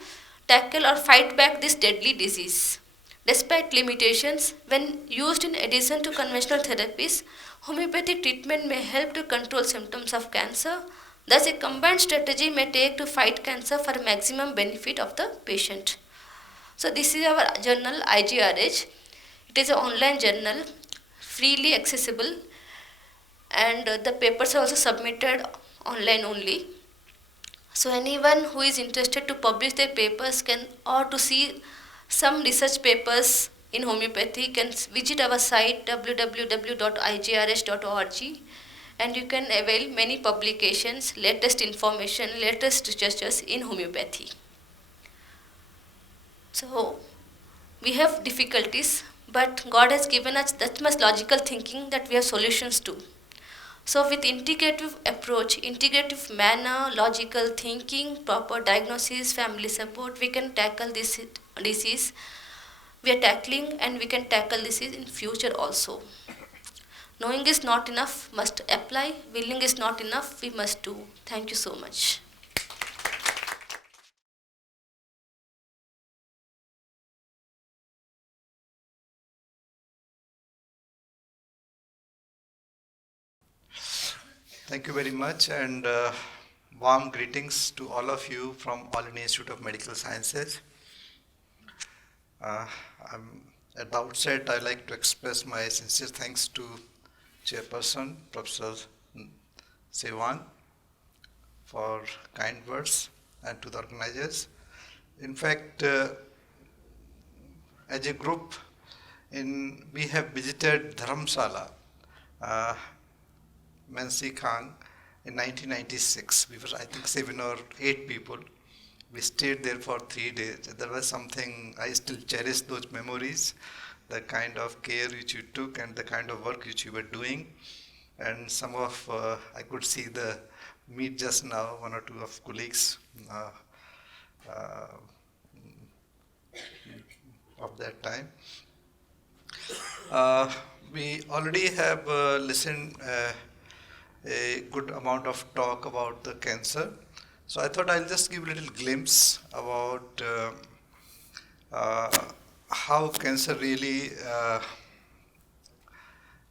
tackle or fight back this deadly disease. Despite limitations, when used in addition to conventional therapies, homeopathic treatment may help to control symptoms of cancer. Thus, a combined strategy may take to fight cancer for maximum benefit of the patient. So, this is our journal IGRH. It is an online journal, freely accessible, and the papers are also submitted online only. So, anyone who is interested to publish their papers can or to see some research papers in homeopathy can visit our site www.igrh.org, and you can avail many publications, latest information, latest researches in homeopathy. So we have difficulties, but God has given us that much logical thinking that we have solutions to. So with integrative approach, integrative manner, logical thinking, proper diagnosis, family support, we can tackle this disease. We are tackling and we can tackle this in future also. Knowing is not enough, must apply. Willing is not enough, we must do. Thank you so much. Thank you very much, and warm greetings to all of you from All India Institute of Medical Sciences. At the outset, I'd like to express my sincere thanks to Chairperson, Professor Sewan, for kind words, and to the organizers. In fact, as a group, we have visited Dharamsala, Men-Tsee-Khang in 1996. We were, I think, 7 or 8 people. We stayed there for 3 days. There was something, I still cherish those memories, the kind of care which you took and the kind of work which you were doing. And some of, I could see the meet just now, 1 or 2 of colleagues of that time. We already have listened a good amount of talk about the cancer. So I thought I'll just give a little glimpse about how cancer really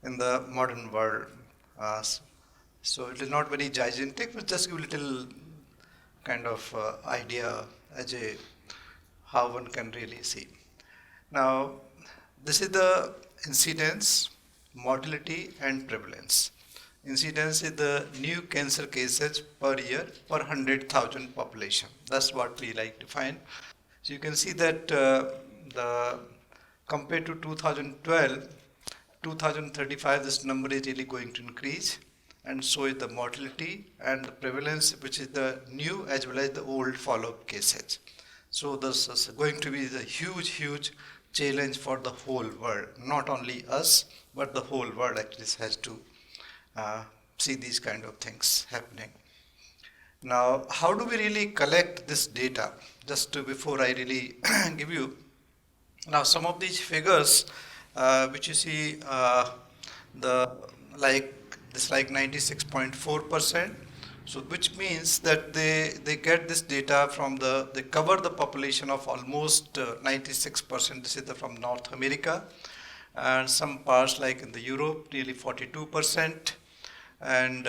in the modern world. So it is not very gigantic, but just give a little kind of idea as a how one can really see. Now, this is the incidence, mortality and prevalence. Incidence is the new cancer cases per year per 100,000 population. That's what we like to find. So you can see that compared to 2012, 2035 this number is really going to increase, and so is the mortality and the prevalence, which is the new as well as the old follow-up cases. So this is going to be the huge challenge for the whole world, not only us, but the whole world actually has to see these kind of things happening. Now, how do we really collect this data? Just before I really give you, now some of these figures which you see, like 96.4%. So which means that they get this data from they cover the population of almost 96%. This is from North America, and some parts like in the Europe, nearly 42%. And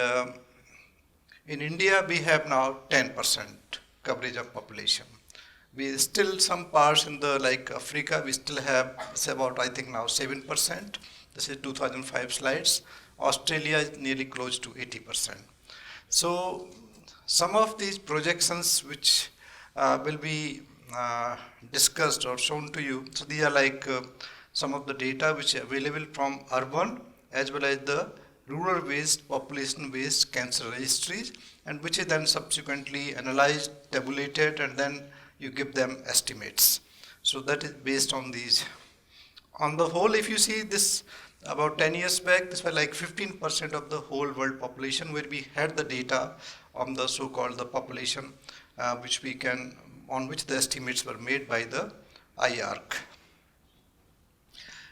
in India, we have now 10% coverage of population. We still, some parts in the like Africa, we still have, it's about I think now 7%. This is 2005 slides. Australia is nearly close to 80%. So some of these projections which will be discussed or shown to you, so these are like some of the data which are available from urban as well as the rural based, population based cancer registries, and which is then subsequently analyzed, tabulated, and then you give them estimates. So that is based on these. On the whole, if you see this, about 10 years back, this was like 15% of the whole world population, where we had the data on the so-called the population, which we can, on which the estimates were made by the IARC.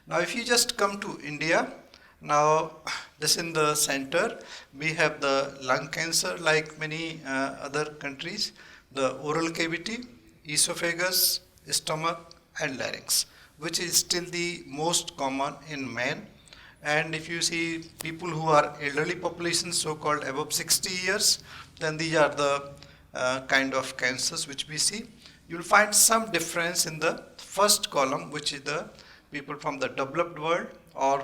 Now, if you just come to India, now this in the center, we have the lung cancer, like many other countries, the oral cavity, esophagus, stomach, and larynx, which is still the most common in men. And if you see people who are elderly population, so-called above 60 years, then these are the kind of cancers which we see. You will find some difference in the first column, which is the people from the developed world or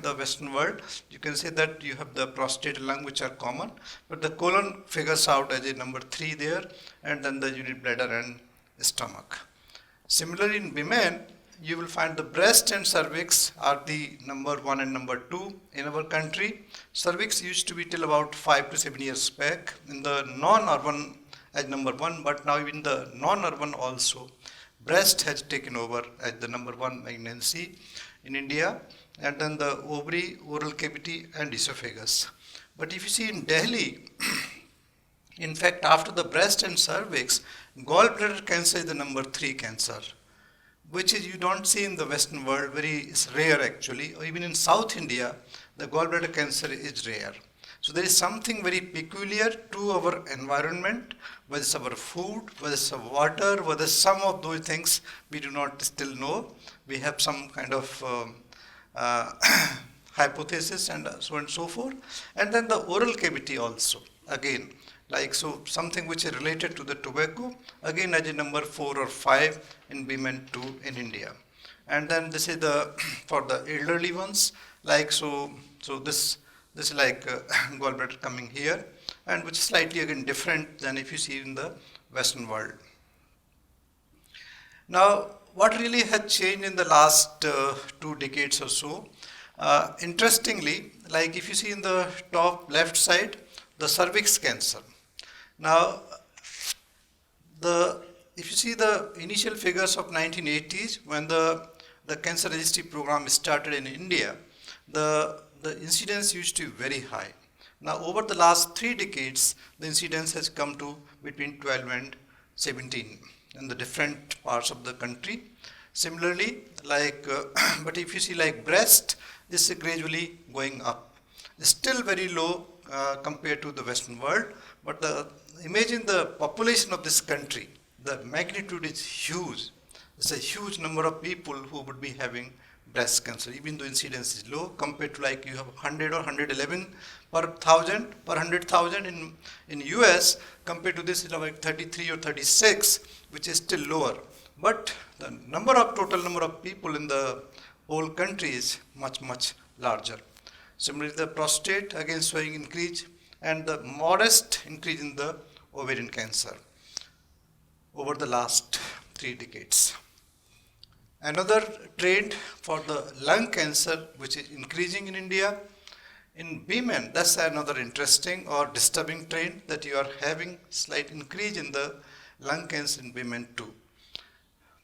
the Western world. You can say that you have the prostate, lung, which are common, but the colon figures out as a number 3 there, and then the unit bladder and stomach. Similarly, in women, you will find the breast and cervix are the number 1 and number 2 in our country. Cervix used to be till about 5 to 7 years back in the non-urban as number 1, but now in the non-urban also, breast has taken over as the number 1 malignancy in India, and then the ovary, oral cavity, and esophagus. But if you see in Delhi, in fact, after the breast and cervix, gallbladder cancer is the number 3 cancer, which is you don't see in the Western world, it's rare actually, or even in South India, the gallbladder cancer is rare. So there is something very peculiar to our environment, whether it's our food, whether it's our water, whether some of those things we do not still know. We have some kind of hypothesis and so on and so forth. And then the oral cavity also, again, like so something which is related to the tobacco, again as a number 4 or 5 in women too in India. And then this is the for the elderly ones, like so this is like gallbladder coming here, and which is slightly again different than if you see in the Western world. Now, what really has changed in the last 2 decades or so? Interestingly, like if you see in the top left side, the cervix cancer. Now, if you see the initial figures of 1980s, when the cancer registry program started in India, the incidence used to be very high. Now, over the last 3 decades, the incidence has come to between 12 and 17 in the different parts of the country. Similarly, like, but if you see like breast, this is gradually going up. It's still very low compared to the Western world, but imagine the population of this country, the magnitude is huge. It's a huge number of people who would be having breast cancer, even though incidence is low compared to like you have 100 or 111 per 100,000 in US, compared to this is like 33 or 36, which is still lower. But the total number of people in the whole country is much, much larger. Similarly, the prostate again showing increase, and the modest increase in the ovarian cancer over the last 3 decades. Another trend for the lung cancer, which is increasing in India, in women, that's another interesting or disturbing trend, that you are having slight increase in the lung cancer in women too.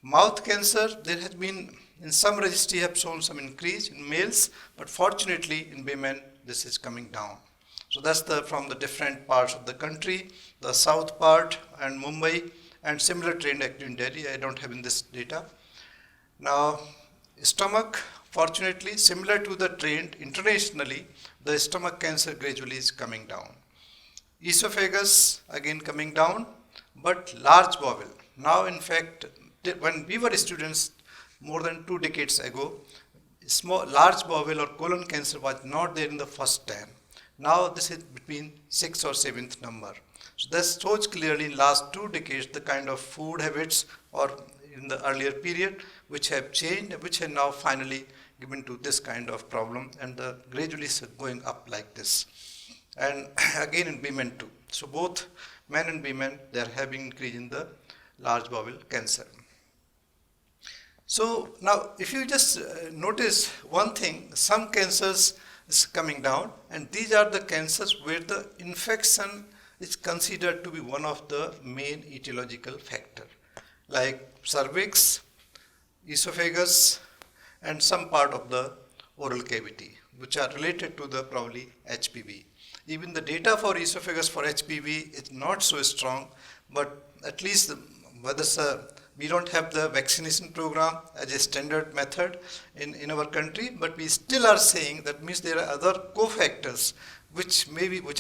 Mouth cancer, there has been, in some registry have shown some increase in males, but fortunately in women this is coming down. So that's from the different parts of the country, the south part and Mumbai, and similar trend actually in Delhi. I don't have in this data. Now, stomach, fortunately, similar to the trend internationally, the stomach cancer gradually is coming down. Esophagus again coming down, but large bowel. Now in fact, when we were students more than 2 decades ago, large bowel or colon cancer was not there in the first 10. Now this is between 6th or 7th number. So this shows clearly in last 2 decades the kind of food habits or in the earlier period which have changed, which have now finally given to this kind of problem, and gradually going up like this. And again in women too. So both men and women, they are having increase in the large bowel cancer. So now if you just notice one thing, some cancers is coming down, and these are the cancers where the infection is considered to be one of the main etiological factor, like cervix, esophagus, and some part of the oral cavity, which are related to the probably HPV. Even the data for esophagus for HPV is not so strong, but at least we don't have the vaccination program as a standard method in our country, but we still are saying that means there are other cofactors which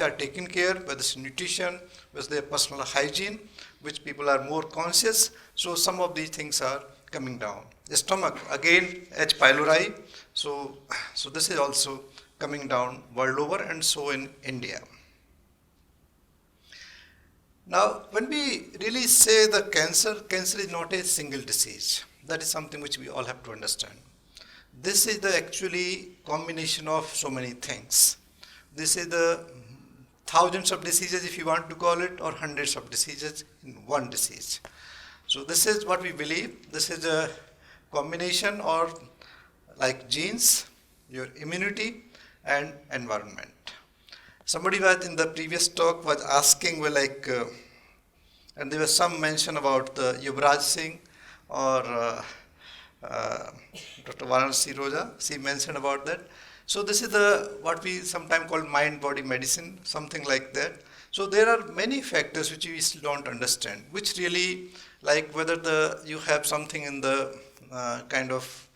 are taken care, whether it's nutrition, whether their personal hygiene, which people are more conscious. So some of these things are coming down. The stomach, again, H. pylori. So this is also coming down world over, and so in India. Now, when we really say the cancer is not a single disease. That is something which we all have to understand. This is the actually combination of so many things. This is the thousands of diseases, if you want to call it, or hundreds of diseases in one disease. So this is what we believe. This is a combination or like genes, your immunity, and environment. Somebody was in the previous talk was asking, and there was some mention about the Yuvraj Singh or Dr. Varanasi Roja. She mentioned about that. So this is what we sometimes call mind-body medicine, something like that. So there are many factors which we still don't understand, which really, like whether you have something in the kind of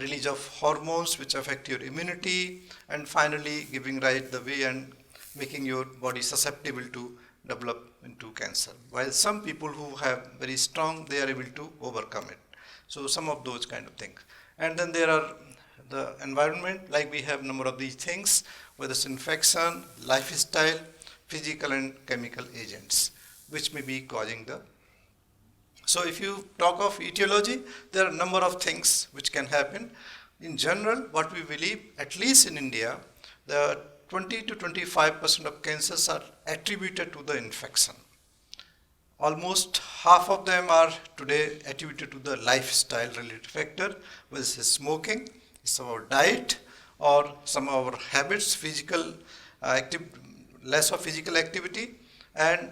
release of hormones which affect your immunity, and finally giving rise the way and making your body susceptible to develop into cancer. While some people who have very strong, they are able to overcome it. So some of those kind of things. And then there are the environment, like we have number of these things, whether it's infection, lifestyle, physical and chemical agents, which may be causing the. So if you talk of etiology, there are a number of things which can happen. In general, what we believe, at least in India, the 20 to 25% of cancers are attributed to the infection. Almost half of them are today attributed to the lifestyle related factor, whether it's smoking, it's our diet, or some of our habits, less of physical activity, and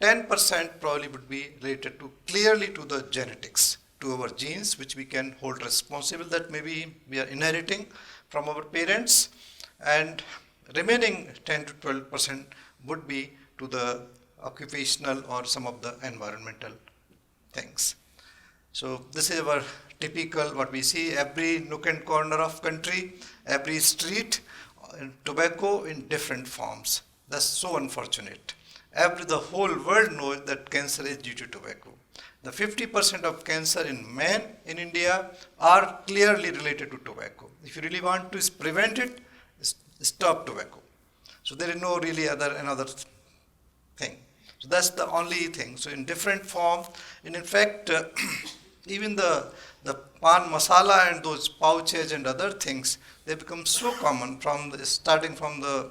10% probably would be related to clearly to the genetics, to our genes, which we can hold responsible that maybe we are inheriting from our parents, and remaining 10 to 12% would be to the occupational or some of the environmental things. So this is our typical what we see every nook and corner of country, every street, tobacco in different forms. That's so unfortunate. The whole world knows that cancer is due to tobacco. The 50% of cancer in men in India are clearly related to tobacco. If you really want to prevent it, stop tobacco. So there is no really another thing. So that's the only thing. So in different form, and in fact, even the pan masala and those pouches and other things, they become so common starting from the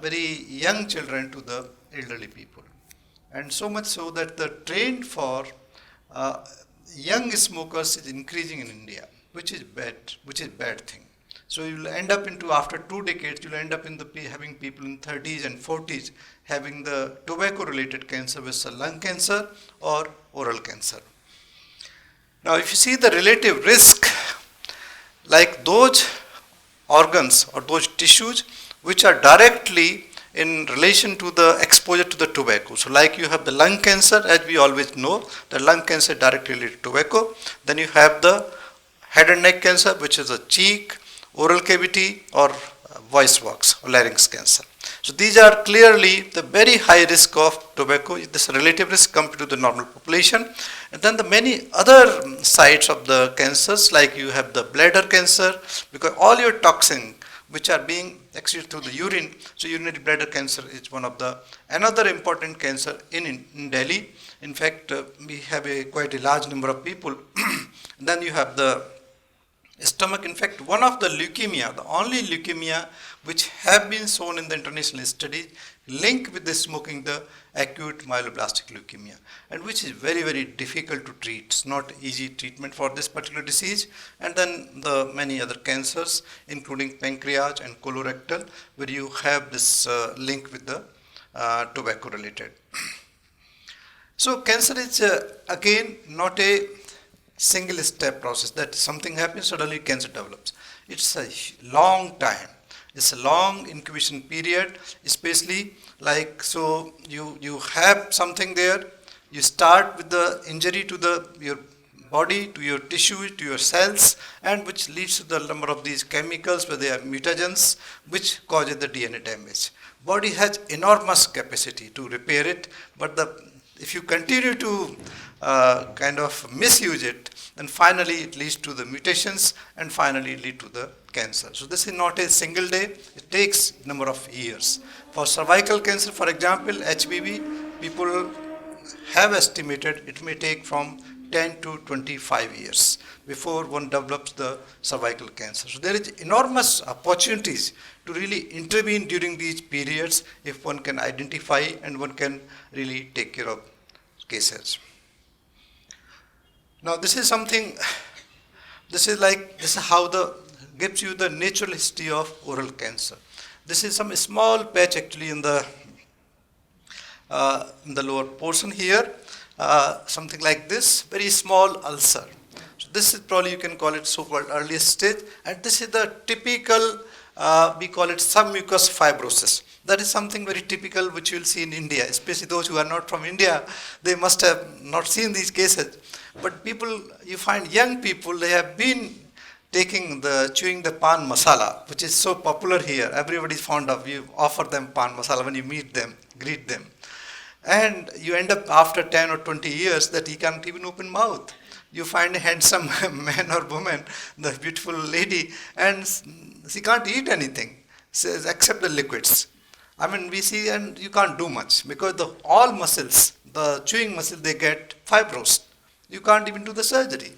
very young children to the elderly people. And so much so that the trend for young smokers is increasing in India, which is bad thing. So you will end up after 2 decades, you will end up having people in 30s and 40s having the tobacco related cancer, with lung cancer or oral cancer. Now if you see the relative risk, like those organs or those tissues which are directly in relation to the exposure to the tobacco. So like you have the lung cancer, as we always know, the lung cancer directly related to tobacco. Then you have the head and neck cancer, which is a cheek, oral cavity or voice box or larynx cancer. So these are clearly the very high risk of tobacco. This relative risk compared to the normal population. And then the many other sides of the cancers, like you have the bladder cancer, because all your toxin which are being excreted through the urine. So urinary bladder cancer is one of the another important cancer in Delhi. In fact, we have quite a large number of people. Then you have the stomach. In fact, one of the leukemia, the only leukemia which have been shown in the international studies, linked with the smoking, the acute myeloblastic leukemia, and which is very, very difficult to treat. It's not easy treatment for this particular disease. And then the many other cancers, including pancreas and colorectal, where you have this link with the tobacco related. So cancer is again not a single step process that something happens, suddenly cancer develops. It's a long time. It's a long incubation period, especially like, so you have something there, you start with the injury to your body, to your tissue, to your cells, and which leads to the number of these chemicals where they are mutagens, which causes the DNA damage. Body has enormous capacity to repair it, but if you continue to kind of misuse it, then finally it leads to the mutations and finally lead to the cancer. So this is not a single day, it takes number of years. For cervical cancer, for example, HPV, people have estimated it may take from 10 to 25 years before one develops the cervical cancer. So there is enormous opportunities to really intervene during these periods if one can identify and one can really take care of cases. Now this is something, this is how gives you the natural history of oral cancer. This is some small patch actually in the lower portion here, something like this, very small ulcer. So this is probably, you can call it so-called earliest stage, and this is the typical, we call it submucous fibrosis. That is something very typical which you will see in India, especially those who are not from India, they must have not seen these cases. But people, you find young people, they have been chewing the pan masala, which is so popular here. Everybody is fond of. You offer them pan masala when you meet them, greet them. And you end up after 10 or 20 years that he can't even open mouth. You find a handsome man or woman, the beautiful lady, and she can't eat anything except the liquids. I mean, we see, and you can't do much because all muscles, the chewing muscles, they get fibrosed. You can't even do the surgery.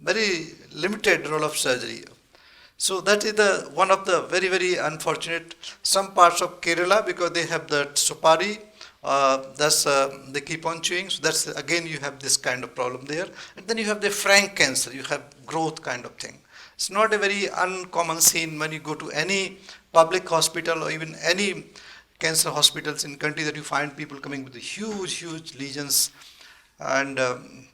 Very limited role of surgery. So that is one of the very, very unfortunate, some parts of Kerala, because they have the supari, they keep on chewing. So that's, again, you have this kind of problem there. And then you have the frank cancer, you have growth kind of thing. It's not a very uncommon scene when you go to any public hospital or even any cancer hospitals in country, that you find people coming with huge, huge lesions, and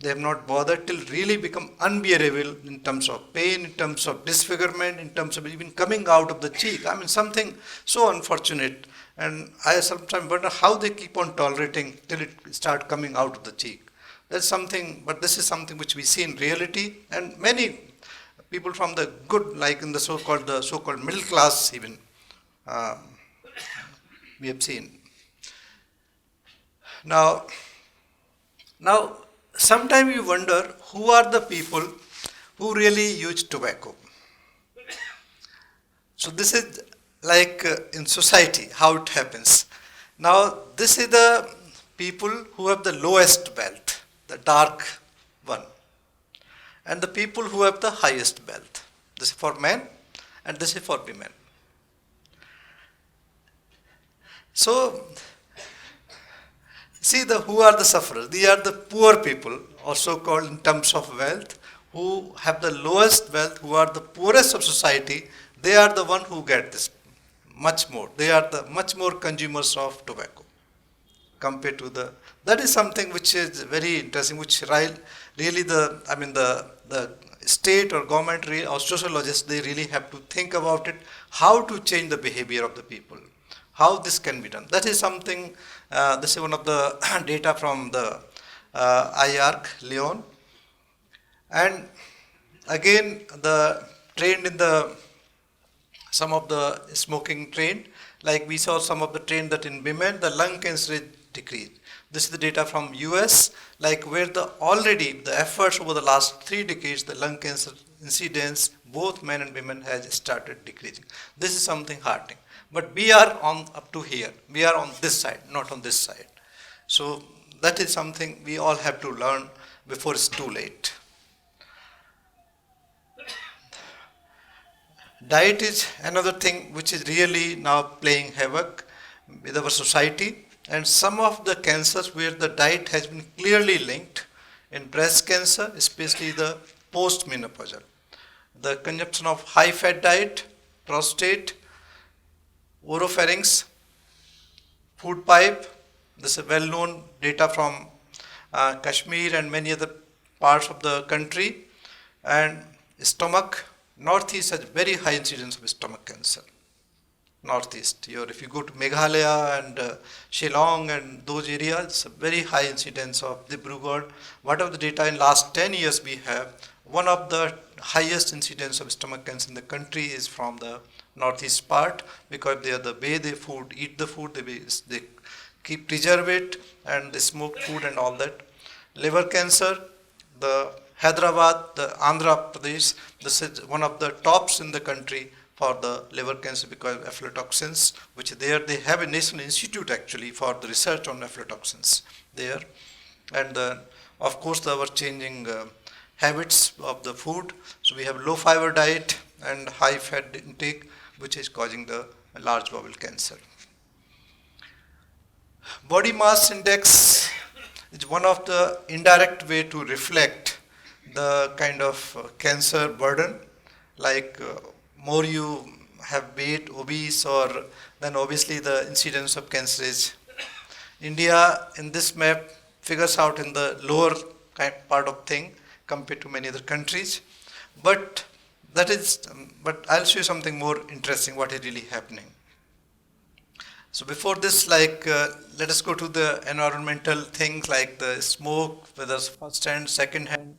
they have not bothered till really become unbearable in terms of pain, in terms of disfigurement, in terms of even coming out of the cheek. I mean, something so unfortunate. And I sometimes wonder how they keep on tolerating till it start coming out of the cheek. That's something, but this is something which we see in reality, and many people from the good, like in the so-called middle class even, we have seen. Now, sometimes you wonder who are the people who really use tobacco. So this is like in society, how it happens. Now, this is the people who have the lowest wealth, the dark one, and the people who have the highest wealth. This is for men and this is for women. So, see who are the sufferers. These are the poor people, also called in terms of wealth, who have the lowest wealth, who are the poorest of society. They are the one who get this much more. They are the much more consumers of tobacco compared to that is something which is very interesting, which really the state or government or sociologists, they really have to think about it, how to change the behavior of the people, how this can be done. That is something, this is one of the data from the IARC Lyon. And again, the trained in the some of the smoking trend. Like we saw some of the trend that in women, the lung cancer is decreased. This is the data from US, like where the efforts over the last 3 decades, the lung cancer incidence, both men and women, has started decreasing. This is something heartening. But we are on up to here. We are on this side, not on this side. So that is something we all have to learn before it's too late. Diet is another thing which is really now playing havoc with our society, and some of the cancers where the diet has been clearly linked in breast cancer, especially the post-menopausal. The consumption of high-fat diet, prostate, oropharynx, food pipe. This is well-known data from Kashmir and many other parts of the country. And stomach, Northeast has very high incidence of stomach cancer. Northeast, if you go to Meghalaya and Shillong and those areas, it's a very high incidence of Dibrugarh. Whatever the data in last 10 years we have, one of the highest incidence of stomach cancer in the country is from the Northeast part, because they are the way they eat the food, they keep preserve it, and they smoke food and all that. Liver cancer, the Hyderabad, the Andhra Pradesh, this is one of the tops in the country for the liver cancer because of aflatoxins, which there they have a national institute actually for the research on aflatoxins there. And of course our changing habits of the food. So we have low fiber diet and high fat intake, which is causing the large bowel cancer. Body mass index is one of the indirect way to reflect the kind of cancer burden. Like more you have weight, obese, or then obviously the incidence of cancer is. India in this map figures out in the lower part of thing compared to many other countries. But I'll show you something more interesting, what is really happening. So before this, let us go to the environmental things like the smoke, whether it's first hand, second hand,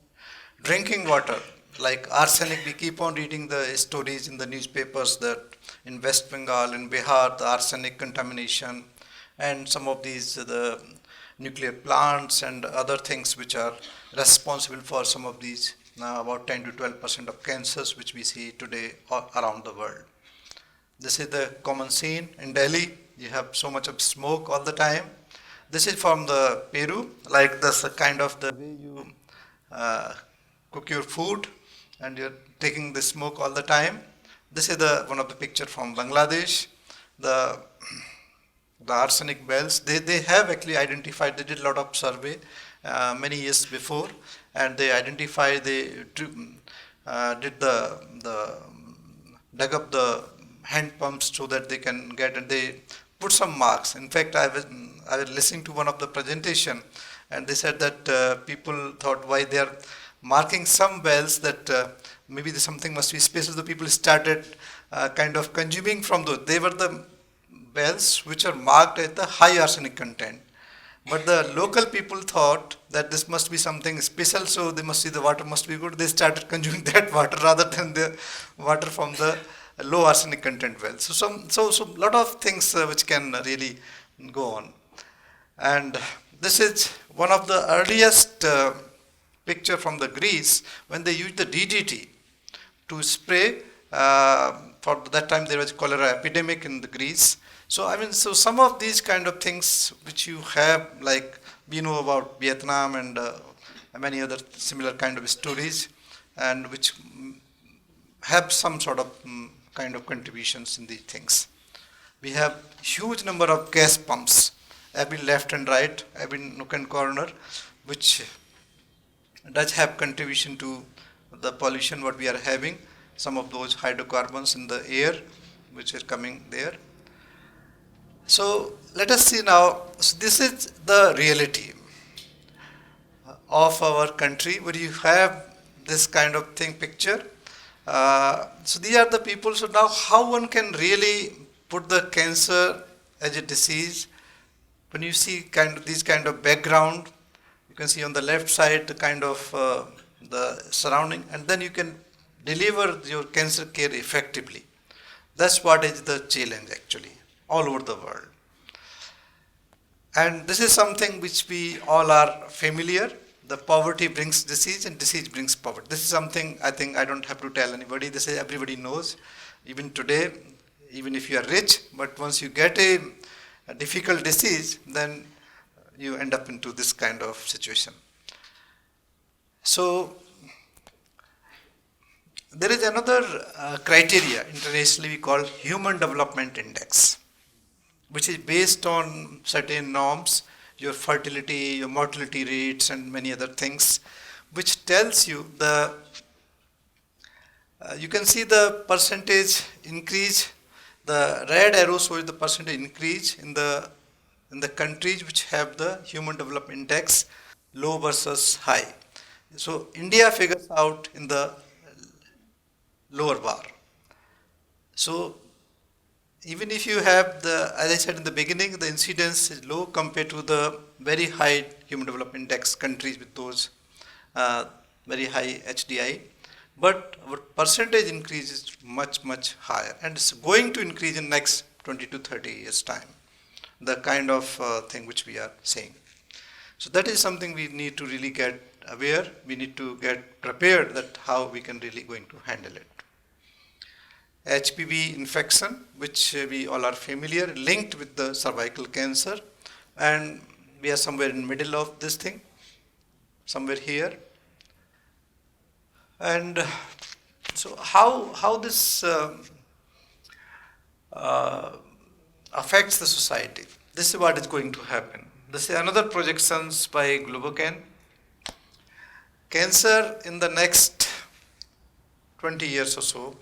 drinking water, like arsenic. We keep on reading the stories in the newspapers that in West Bengal, in Bihar, the arsenic contamination, and some of these, the nuclear plants and other things which are responsible for some of these, about 10 to 12% of cancers which we see today around the world. This is the common scene in Delhi. You have so much of smoke all the time. This is from the Peru, like this kind of the way you cook your food, and you're taking the smoke all the time. This is one of the picture from Bangladesh. The arsenic wells, they have actually identified, they did a lot of survey many years before, and they identified, they did dug up the hand pumps so that they can get, and they put some marks. In fact, I was listening to one of the presentation, and they said that people thought why they are marking some wells, that maybe something must be special. The people started kind of consuming from those. They were the wells which are marked at the high arsenic content. But the local people thought that this must be something special, so they must see the water must be good. They started consuming that water rather than the water from the low arsenic content wells. So a lot of things which can really go on. And this is one of the earliest picture from the Greece when they used the DDT to spray. For that time there was cholera epidemic in the Greece. So some of these kind of things which you have, like we know about Vietnam and many other similar kind of stories, and which have some sort of kind of contributions in these things. We have huge number of gas pumps, every left and right, every nook and corner, which does have contribution to the pollution what we are having. Some of those hydrocarbons in the air which are coming there. So let us see now. So this is the reality of our country, where you have this kind of thing picture. So these are the people. So now how one can really put the cancer as a disease? When you see these kind of background, you can see on the left side the kind of the surrounding, and then you can deliver your cancer care effectively. That's what is the challenge actually, all over the world. And this is something which we all are familiar. The poverty brings disease and disease brings poverty. This is something I think I don't have to tell anybody. This is everybody knows. Even today, even if you are rich, but once you get a difficult disease, then you end up into this kind of situation. So there is another criteria internationally we call Human Development Index, which is based on certain norms, your fertility, your mortality rates, and many other things, which tells you you can see the percentage increase. The red arrow shows the percentage increase in the countries which have the Human Development Index, low versus high. So India figures out in the lower bar. So even if you have as I said in the beginning, the incidence is low compared to the very high Human Development Index countries with those very high HDI, but our percentage increase is much, much higher, and it's going to increase in next 20 to 30 years time, the kind of thing which we are saying. So that is something we need to really get aware, we need to get prepared that how we can really going to handle it. HPV infection, which we all are familiar, linked with the cervical cancer, and we are somewhere in the middle of this thing, somewhere here. And so how this affects the society. This is what is going to happen. This is another projections by Globocan. Cancer in the next 20 years or so,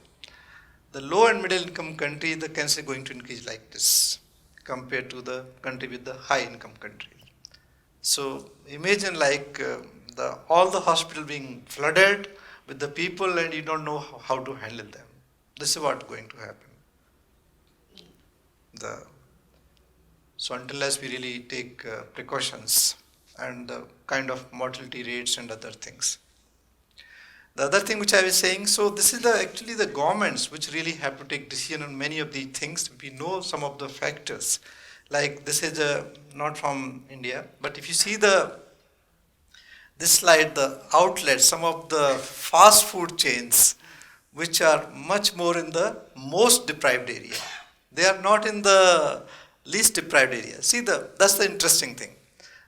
the low and middle income country, the cancer is going to increase like this compared to the country with the high income country. So imagine like all the hospital being flooded with the people and you don't know how to handle them. This is what is going to happen. So unless we really take precautions and the kind of mortality rates and other things. The other thing which I was saying, so this is actually the governments which really have to take decision on many of these things. We know some of the factors. Like this is not from India, but if you see this slide, the outlets, some of the fast food chains which are much more in the most deprived area. They are not in the least deprived area. See, that's the interesting thing.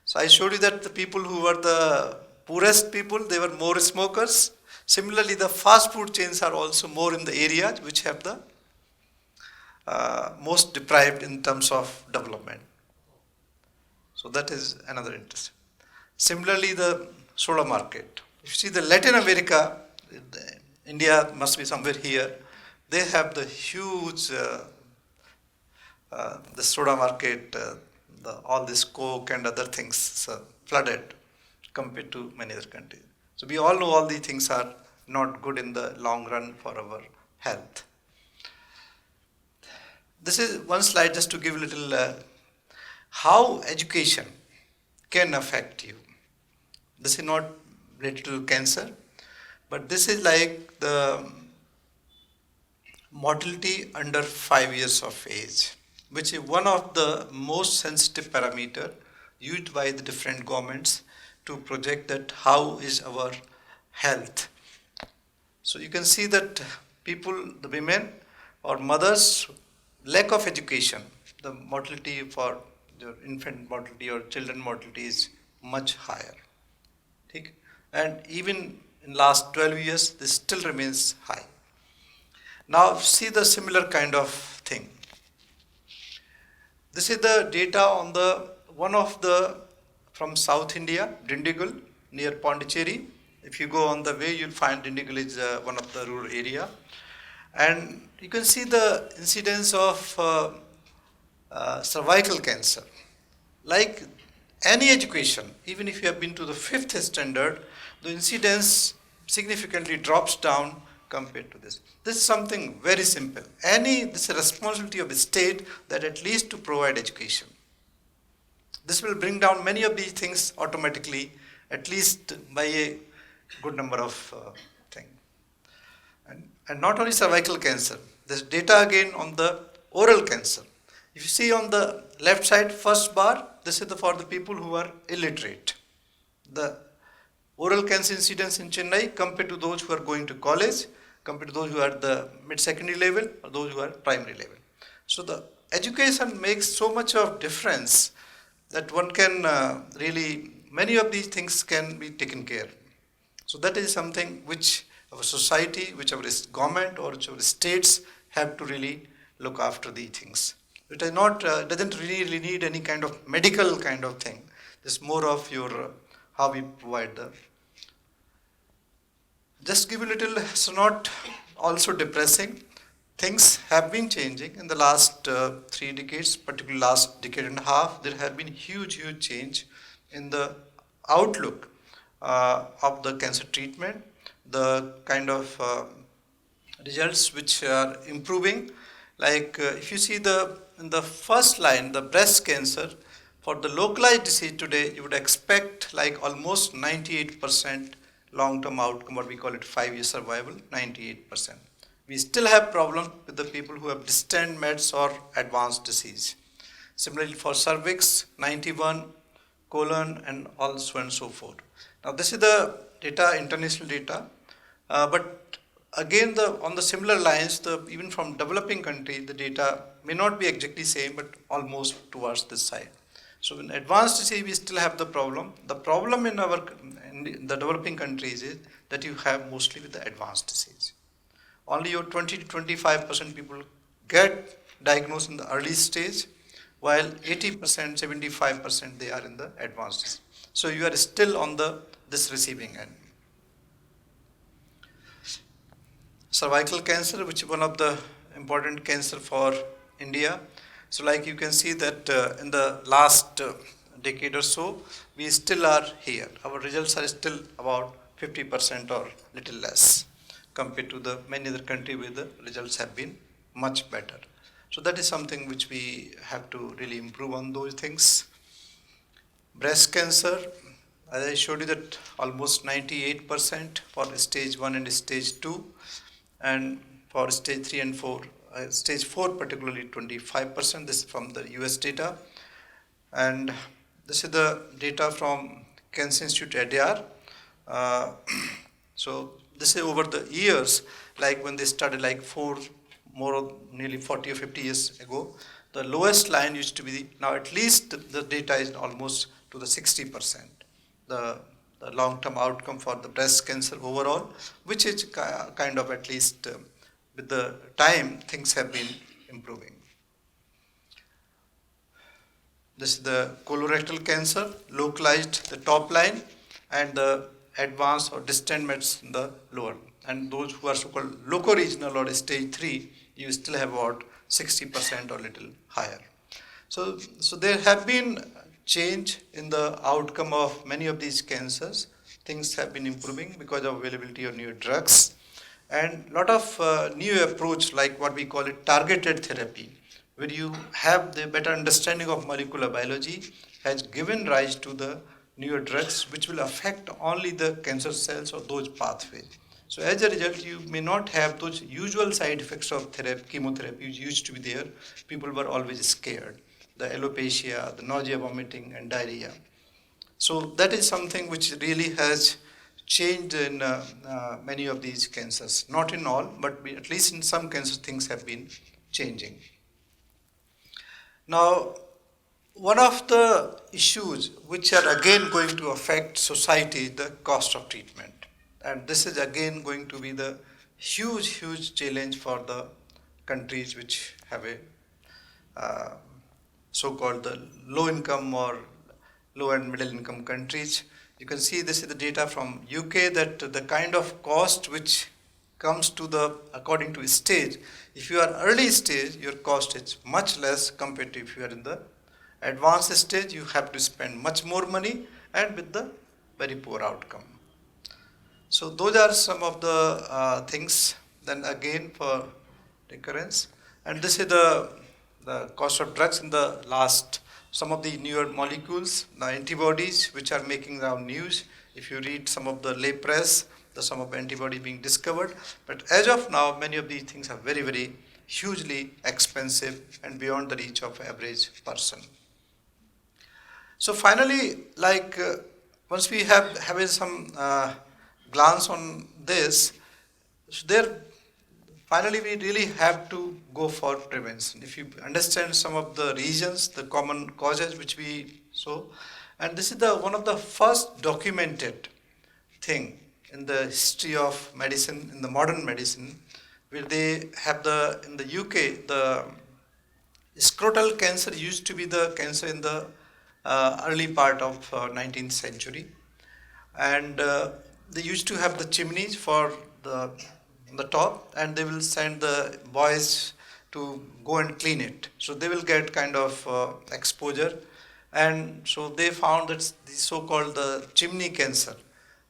So I showed you that the people who were the poorest people, they were more smokers. Similarly, the fast food chains are also more in the areas which have the most deprived in terms of development. So that is another interest. Similarly, the soda market. If you see the Latin America, India must be somewhere here, they have the huge the soda market, all this Coke and other things flooded compared to many other countries. So we all know all these things are not good in the long run for our health. This is one slide just to give a little how education can affect you. This is not related to cancer, but this is like the mortality under 5 years of age, which is one of the most sensitive parameter used by the different governments to project that how is our health. So you can see that people, the women or mothers, lack of education, the mortality for your infant mortality or children mortality is much higher. Okay? And even in last 12 years, this still remains high. Now see the similar kind of thing. This is the data on from South India, Dindigul, near Pondicherry. If you go on the way, you'll find Dindigul is one of the rural area. And you can see the incidence of cervical cancer. Like any education, even if you have been to the 5th standard, the incidence significantly drops down compared to this. This is something very simple. This is a responsibility of the state that at least to provide education. This will bring down many of these things automatically, at least by a good number of things. And not only cervical cancer, There's data again on the oral cancer. If you see on the left side, first bar, this is for the people who are illiterate. The oral cancer incidence in Chennai compared to those who are going to college, compared to those who are at the mid-secondary level or those who are primary level. So the education makes so much of difference that one can really, many of these things can be taken care. So that is something which our society, which our government or which our states have to really look after these things. It is not, doesn't really need any kind of medical kind of thing. It's more of your, how we provide the. Just give a little, so not also depressing. Things have been changing in the last 3 decades, particularly last decade and a half. There have been huge change in the outlook of the cancer treatment, the kind of results which are improving. Like if you see in the first line, the breast cancer, for the localized disease today, you would expect like almost 98% long-term outcome, what we call it 5-year survival, 98%. We still have problem with the people who have distant mets or advanced disease. Similarly for cervix, 91, colon, and so on and so forth. Now this is the data, international data, but again on the similar lines, even from developing country, the data may not be exactly same, but almost towards this side. So in advanced disease, we still have the problem. The problem in the developing countries is that you have mostly with the advanced disease. Only your 20 to 25% people get diagnosed in the early stage, while 80%, 75% they are in the advanced disease. So you are still on this receiving end. Cervical cancer, which is one of the important cancer for India. So like you can see that in the last decade or so, we still are here. Our results are still about 50% or little less compared to the many other countries where the results have been much better. So that is something which we have to really improve on those things. Breast cancer, as I showed you that almost 98% for stage 1 and stage 2, and for stage 3 and 4, stage 4 particularly 25%, this is from the US data. And this is the data from Cancer Institute ADR. So this is over the years, like when they started like nearly 40 or 50 years ago, the lowest line used to be, now at least the data is almost to the 60%, the long-term outcome for the breast cancer overall, which is kind of at least with the time things have been improving. This is the colorectal cancer, localized the top line, and the advanced or distant mets in the lower. And those who are so-called loco-regional or stage 3, you still have about 60% or little higher. So there have been change in the outcome of many of these cancers. Things have been improving because of availability of new drugs and lot of new approach, like what we call it targeted therapy, where you have the better understanding of molecular biology, has given rise to the newer drugs which will affect only the cancer cells or those pathways. So as a result, you may not have those usual side effects of chemotherapy which used to be there. People were always scared. The alopecia, the nausea, vomiting, and diarrhea. So that is something which really has changed in many of these cancers. Not in all, but at least in some cancers things have been changing. Now, one of the issues which are again going to affect society is the cost of treatment. And this is again going to be the huge challenge for the countries which have a so-called the low income or low and middle income countries. You can see this is the data from UK that the kind of cost which comes to the, according to stage, if you are early stage, your cost is much less compared to if you are in the advanced stage, you have to spend much more money and with the very poor outcome. So those are some of the things. Then again for recurrence, and this is the cost of drugs in the last, some of the newer molecules, the antibodies which are making now news. If you read some of the lay press, some of antibody being discovered, but as of now, many of these things are very hugely expensive and beyond the reach of average person. So finally, once we have having some glance on this, so there finally we really have to go for prevention. If you understand some of the reasons, the common causes which we saw, and this is the one of the first documented thing in the history of medicine, in the modern medicine, where they have in the UK, the scrotal cancer used to be the cancer in the early part of 19th century, and they used to have the chimneys for the top, and they will send the boys to go and clean it. So they will get kind of exposure, and so they found that the so-called the chimney cancer.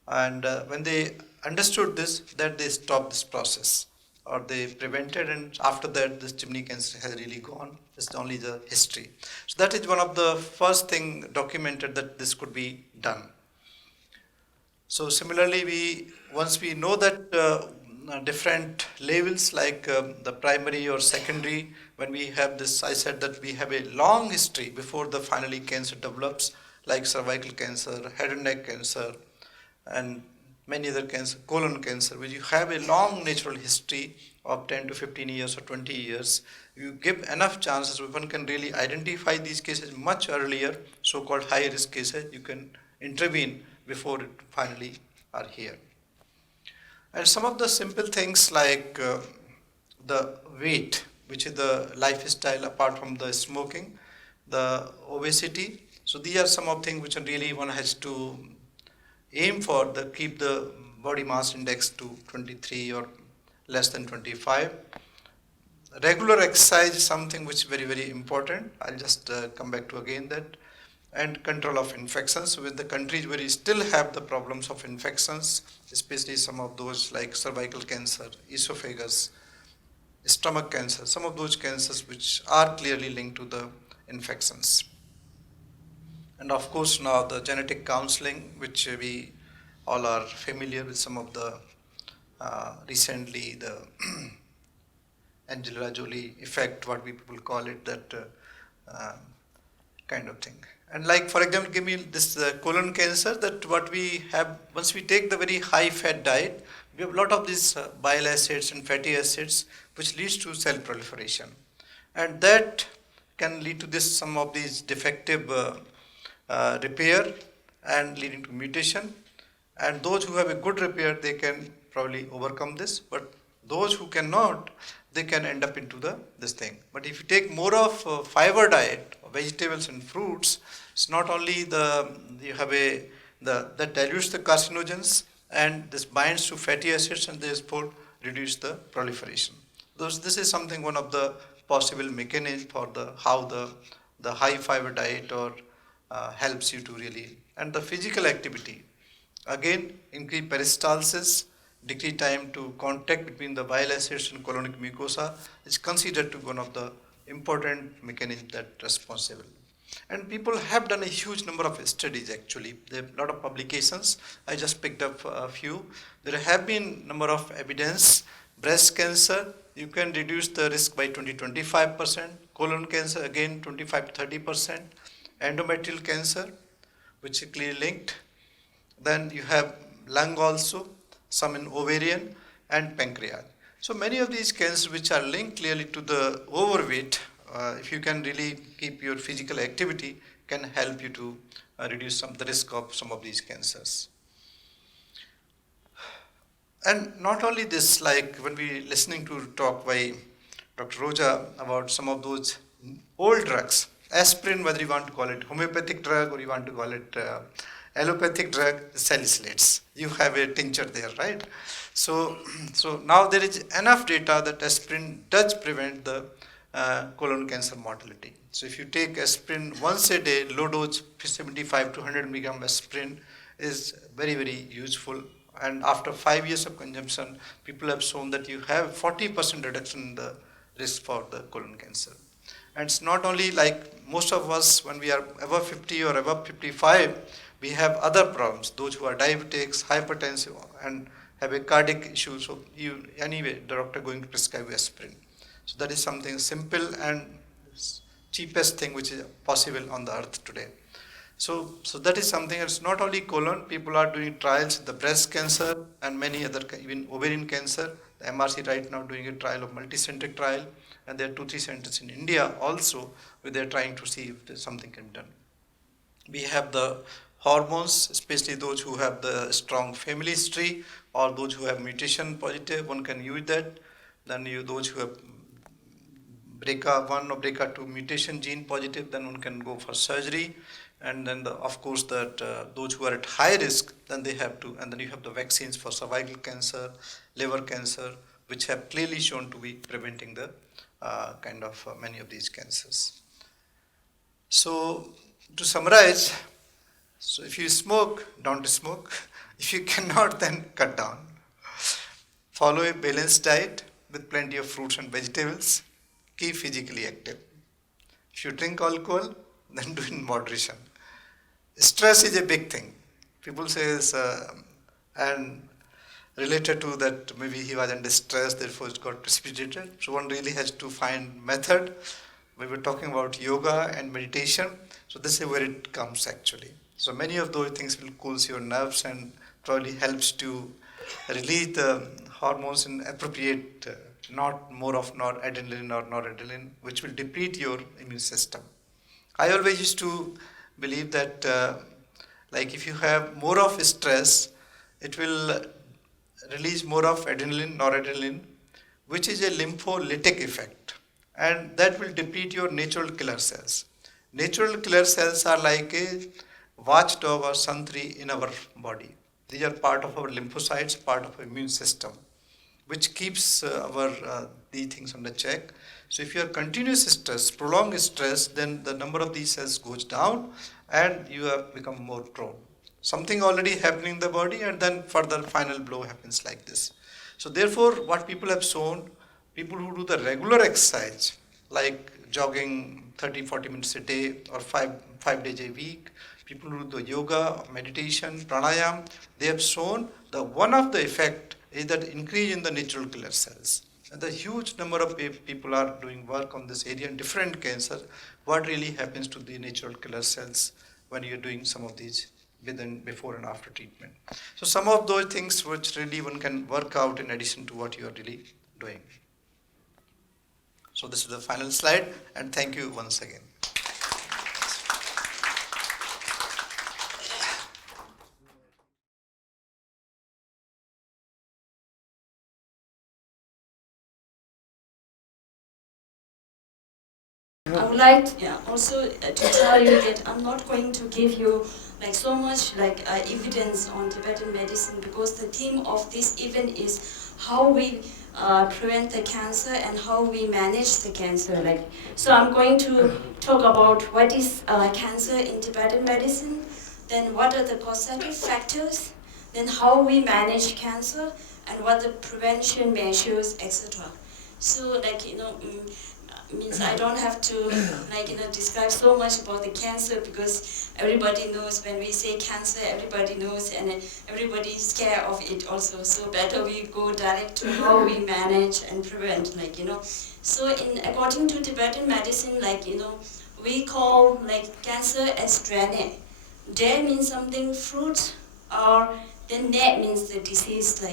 And when they understood this, that they stopped this process, or they prevented, and after that this chimney cancer has really gone. It's only the history. So that is one of the first thing documented that this could be done. So similarly, once we know that different levels like the primary or secondary, when we have this, I said that we have a long history before the finally cancer develops, like cervical cancer, Hedonic Cancer, and many other cancer, colon cancer, where you have a long natural history of 10 to 15 years or 20 years. You give enough chances, one can really identify these cases much earlier, so-called high-risk cases. You can intervene before it finally are here. And some of the simple things like the weight, which is the lifestyle apart from the smoking, the obesity. So these are some of things which really one has to aim for, keep the body mass index to 23 or less than 25. Regular exercise is something which is very, very important. I'll just come back to again that. And control of infections with the countries where you still have the problems of infections, especially some of those like cervical cancer, esophagus, stomach cancer, some of those cancers which are clearly linked to the infections. And of course now the genetic counseling, which we all are familiar with, some of the recently the Angela Jolie effect, what we people call it, that kind of thing. And like, for example, give me this colon cancer, that what we have, once we take the very high fat diet, we have a lot of these bile acids and fatty acids, which leads to cell proliferation. And that can lead to this, some of these defective repair and leading to mutation. And those who have a good repair, they can probably overcome this, but those who cannot, they can end up into this thing. But if you take more of fiber diet, vegetables and fruits, it's not only that dilutes the carcinogens, and this binds to fatty acids and therefore reduce the proliferation. This is something, one of the possible mechanisms for how the high fiber diet or helps you to really. And the physical activity, again, increase peristalsis, decrease time to contact between the bile acids and colonic mucosa is considered to be one of the important mechanisms that responsible. And people have done a huge number of studies actually. There are a lot of publications. I just picked up a few. There have been number of evidence. Breast cancer, you can reduce the risk by 20-25%. Colon cancer, again 25-30%. Endometrial cancer, which is clearly linked. Then you have lung also, some in ovarian and pancreas. So many of these cancers which are linked clearly to the overweight, if you can really keep your physical activity, can help you to reduce the risk of some of these cancers. And not only this, like when we listening to talk by Dr. Roja about some of those old drugs, aspirin, whether you want to call it homeopathic drug or you want to call it allopathic drug, salicylates. You have a tincture there, right? So now there is enough data that aspirin does prevent the colon cancer mortality. So if you take aspirin once a day, low dose 75 to 100 milligram aspirin is very, very useful. And after 5 years of consumption, people have shown that you have 40% reduction in the risk for the colon cancer. And it's not only like most of us, when we are above 50 or above 55, we have other problems. Those who are diabetics, hypertensive, and have a cardiac issue. So anyway, the doctor going to prescribe aspirin. So that is something simple and cheapest thing which is possible on the earth today. So that is something. It's not only colon. People are doing trials, the breast cancer and many other, even ovarian cancer. The MRC right now doing a trial of multi-centric trial, and there are 2-3 centers in India also where they are trying to see if something can be done. We have the hormones, especially those who have the strong family history or those who have mutation positive, one can use that. Then those who have BRCA1 or BRCA2 mutation gene positive, then one can go for surgery. And then of course that those who are at high risk, then they have to, and then you have the vaccines for cervical cancer, liver cancer, which have clearly shown to be preventing the many of these cancers. So to summarize, so if you smoke, don't smoke. If you cannot, then cut down. Follow a balanced diet with plenty of fruits and vegetables. Keep physically active. If you drink alcohol, then do in moderation. Stress is a big thing. People say, and related to that, maybe he was under stress, therefore it got precipitated. So one really has to find method. We were talking about yoga and meditation. So this is where it comes actually. So many of those things will cool your nerves and probably helps to release the hormones in appropriate, not more of noradrenaline or noradrenaline, which will deplete your immune system. I always used to believe that like if you have more of stress, it will release more of adrenaline, noradrenaline, which is a lympholytic effect, and that will deplete your natural killer cells. Natural killer cells are like a watchdog or santri in our body. These are part of our lymphocytes, part of our immune system, which keeps these things under check. So if you have continuous stress, prolonged stress, then the number of these cells goes down and you have become more prone. Something already happening in the body, and then further final blow happens like this. So therefore, what people have shown, people who do the regular exercise, like jogging 30-40 minutes a day or 5 days a week, people who do the yoga, meditation, pranayam, they have shown that one of the effect is that increase in the natural killer cells. And the huge number of people are doing work on this area in different cancers. What really happens to the natural killer cells when you're doing some of these before and after treatment. So some of those things which really one can work out in addition to what you are really doing. So this is the final slide, and thank you once again. I would like also to tell you that I'm not going to give you so much evidence on Tibetan medicine, because the theme of this event is how we prevent the cancer and how we manage the cancer. So I'm going to talk about what is cancer in Tibetan medicine, then what are the causative factors, then how we manage cancer, and what the prevention measures, etc. So means I don't have to describe so much about the cancer, because everybody knows when we say cancer, everybody knows, and everybody is scared of it also. So better we go direct to how we manage and prevent, So according to Tibetan medicine, we call cancer Estrogen. De means something fruit, or then ne means the disease,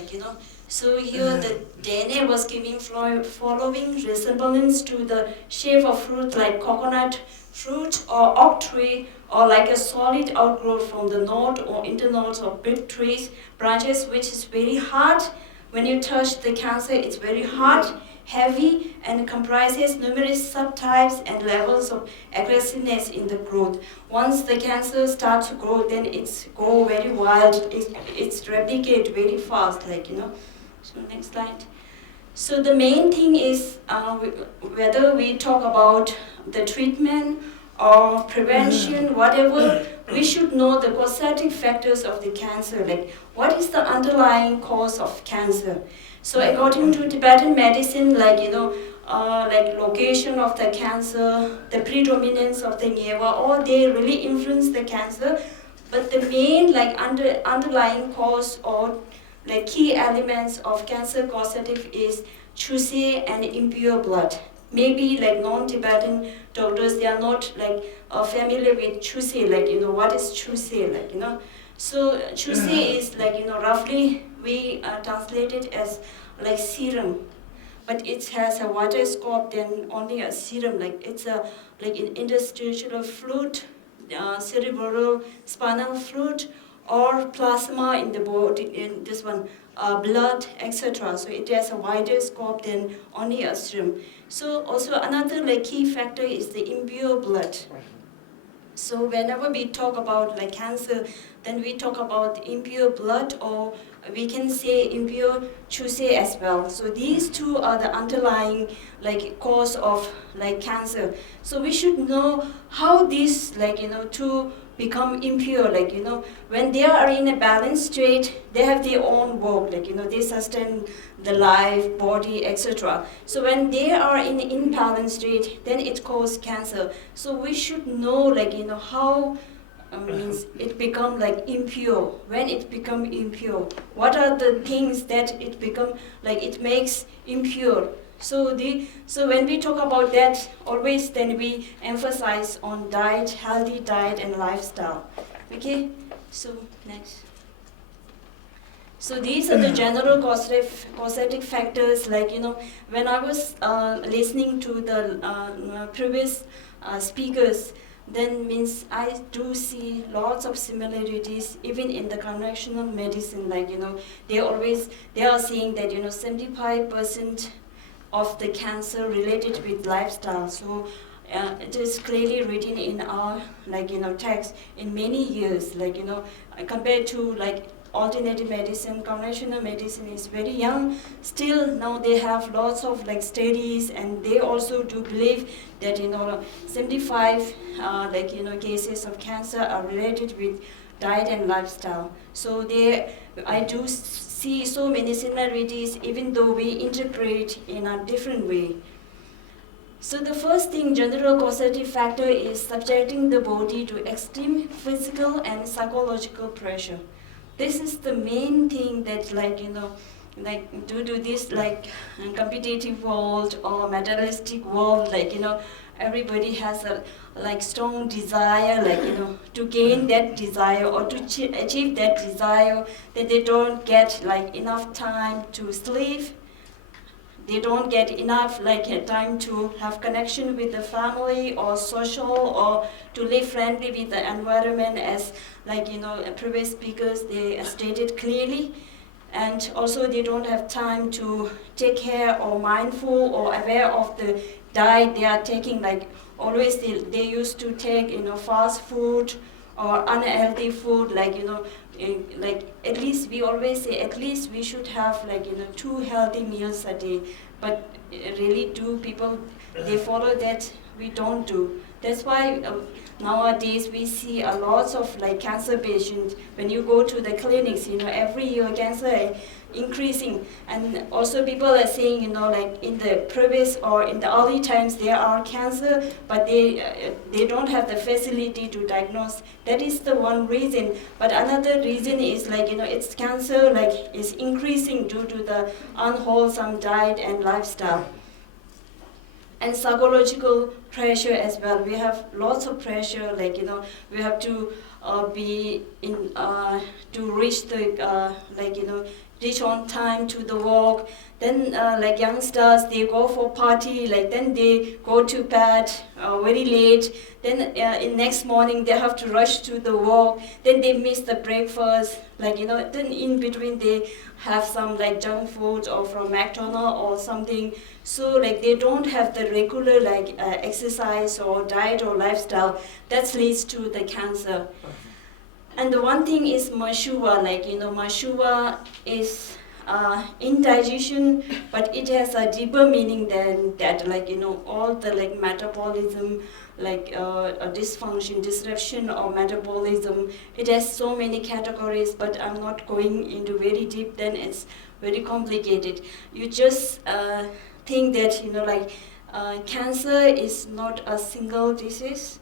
So here the DNA was giving following resemblance to the shape of fruit like coconut fruit or oak tree, or like a solid outgrowth from the node or internodes of big trees, branches, which is very hard. When you touch the cancer, it's very hard, heavy, and comprises numerous subtypes and levels of aggressiveness in the growth. Once the cancer starts to grow, then it's go very wild, it's replicate very fast, So next slide. So the main thing is whether we talk about the treatment or prevention, whatever, we should know the causative factors of the cancer. What is the underlying cause of cancer? So according to Tibetan medicine, location of the cancer, the predominance of the nyeva, all they really influence the cancer. But the main underlying cause or key elements of cancer causative is chuse and impure blood. Maybe like non-Tibetan doctors, they are not like familiar with chuse, like what is chuse, like So chuse is like roughly we translate it as like serum, but it has a wider scope than only a serum. Like it's a like an interstitial fluid, cerebral spinal fluid, or plasma in the body, in this one, blood, etc. So it has a wider scope than only a serum. So also another like key factor is the impure blood. So whenever we talk about like cancer, then we talk about impure blood, or we can say impure chuse as well. So these two are the underlying like cause of like cancer. So we should know how these like two become impure. Like when they are in a balanced state, they have their own work. Like they sustain the life, body, etc. So when they are in imbalanced state, then it causes cancer. So we should know like how means it become like impure. When it become impure, what are the things that it become like it makes impure? So when we talk about that, always then we emphasize on diet, healthy diet and lifestyle. Okay, so next. So these are the general causative factors. Like when I was listening to the previous speakers, then means I do see lots of similarities even in the conventional medicine. Like they are saying that 75% of the cancer related with lifestyle. So it is clearly written in our like text in many years. Like compared to like alternative medicine, conventional medicine is very young. Still now they have lots of like studies, and they also do believe that 75 cases of cancer are related with diet and lifestyle. So I do see so many similarities, even though we interpret in a different way. So the first thing, general causative factor, is subjecting the body to extreme physical and psychological pressure. This is the main thing that like due to this like competitive world or materialistic world, like everybody has a like strong desire, like to gain that desire or to achieve that desire, that they don't get like enough time to sleep. They don't get enough like time to have connection with the family or social, or to live friendly with the environment, as like previous speakers they stated clearly. And also they don't have time to take care or mindful or aware of the diet they are taking. Like always they used to take fast food or unhealthy food, like like at least we always say at least we should have like 2 healthy meals a day. But really, do people they follow that? We don't do. That's why nowadays we see a lot of like cancer patients. When you go to the clinics, every year cancer increasing. And also people are saying, like in the previous or in the early times there are cancer, but they don't have the facility to diagnose. That is the one reason. But another reason is like it's cancer like is increasing due to the unwholesome diet and lifestyle. And psychological pressure as well. We have lots of pressure, like we have to be in to reach the reach on time to the work. Then like youngsters, they go for party, like then they go to bed very late. Then in next morning they have to rush to the work. Then they miss the breakfast. Like then in between they have some like junk food or from McDonald's or something. So like they don't have the regular like exercise or diet or lifestyle. That leads to the cancer. And the one thing is Mashuva, like Mashuva is indigestion, but it has a deeper meaning than that. Like all the like metabolism, like a dysfunction, disruption of metabolism. It has so many categories, but I'm not going into very deep. Then it's very complicated. You just think that cancer is not a single disease,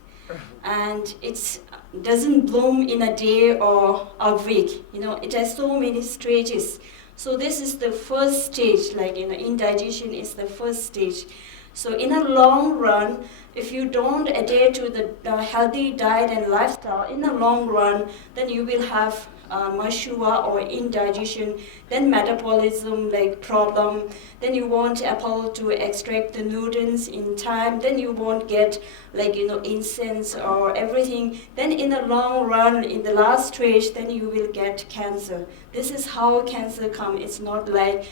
and it doesn't bloom in a day or a week. It has so many stages. So this is the first stage, like indigestion is the first stage. So in a long run, if you don't adhere to the healthy diet and lifestyle, in the long run, then you will have mashua or indigestion, then metabolism like problem, then you won't able to extract the nutrients in time, then you won't get like incense or everything. Then in the long run, in the last stage, then you will get cancer. This is how cancer come. It's not like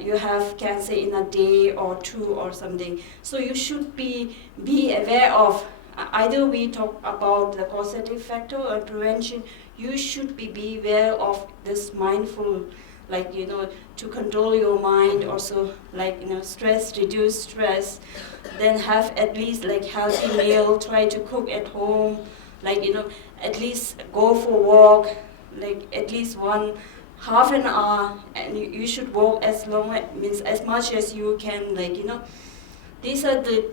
you have cancer in a day or two or something. So you should be aware of, either we talk about the causative factor or prevention, you should be aware of this mindful, like to control your mind, also like stress, reduce stress, then have at least like healthy meal, try to cook at home, like at least go for walk, like at least half an hour, and you should walk as long, means as much as you can, like these are the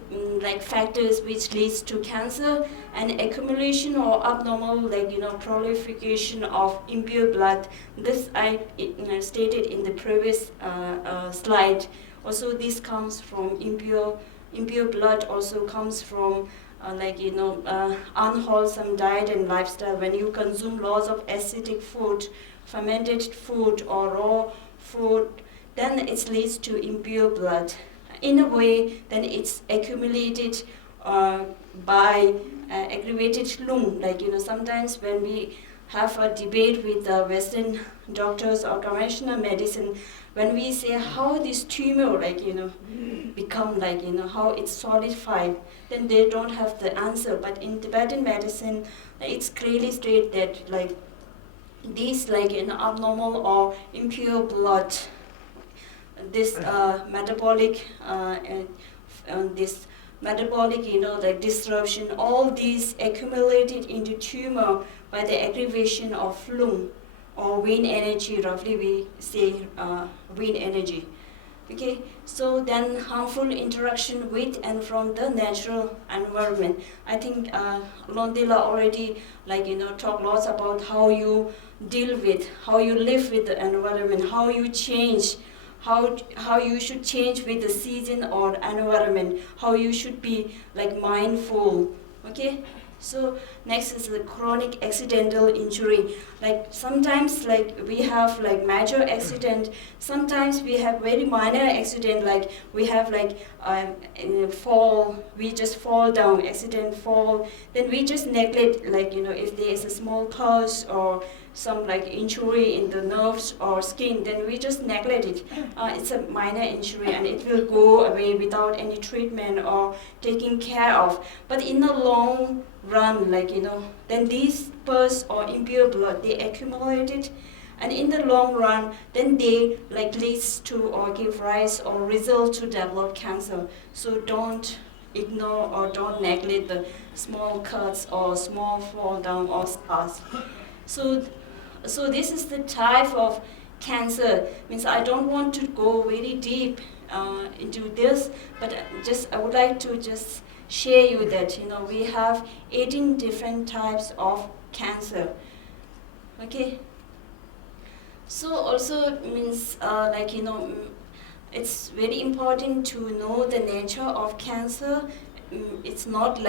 like factors which leads to cancer. And accumulation or abnormal like proliferation of impure blood, this I stated in the previous slide. Also this comes from impure blood, also comes from unwholesome diet and lifestyle. When you consume lots of acidic food, fermented food or raw food, then it leads to impure blood. In a way, then it's accumulated by aggravated lung. Like sometimes when we have a debate with the Western doctors or conventional medicine, when we say how this tumor become how it's solidified, then they don't have the answer. But in Tibetan medicine, it's clearly stated that like these abnormal or impure blood, this metabolic disruption, all these accumulated into tumor by the aggravation of lung or vein energy. Roughly we say vein energy. Okay, so then harmful interaction with and from the natural environment. I think Londila already talked lots about how you deal with, how you live with the environment, how you change, how you should change with the season or environment, how you should be mindful. Okay, so next is the chronic accidental injury. Like sometimes we have major accident, sometimes we have very minor accident, like we have in a fall, we just fall down, accident fall, then we just neglect if there is a small pulse or some injury in the nerves or skin, then we just neglect it. It's a minor injury and it will go away without any treatment or taking care of. But in the long run, then these pus or impure blood, they accumulated, and in the long run, then they leads to or give rise or result to develop cancer. So don't ignore or don't neglect the small cuts or small fall down or scars. So this is the type of cancer. Means I don't want to go very deep into this, but I would like to just share you that we have 18 different types of cancer. Okay. So also means it's very important to know the nature of cancer. It's not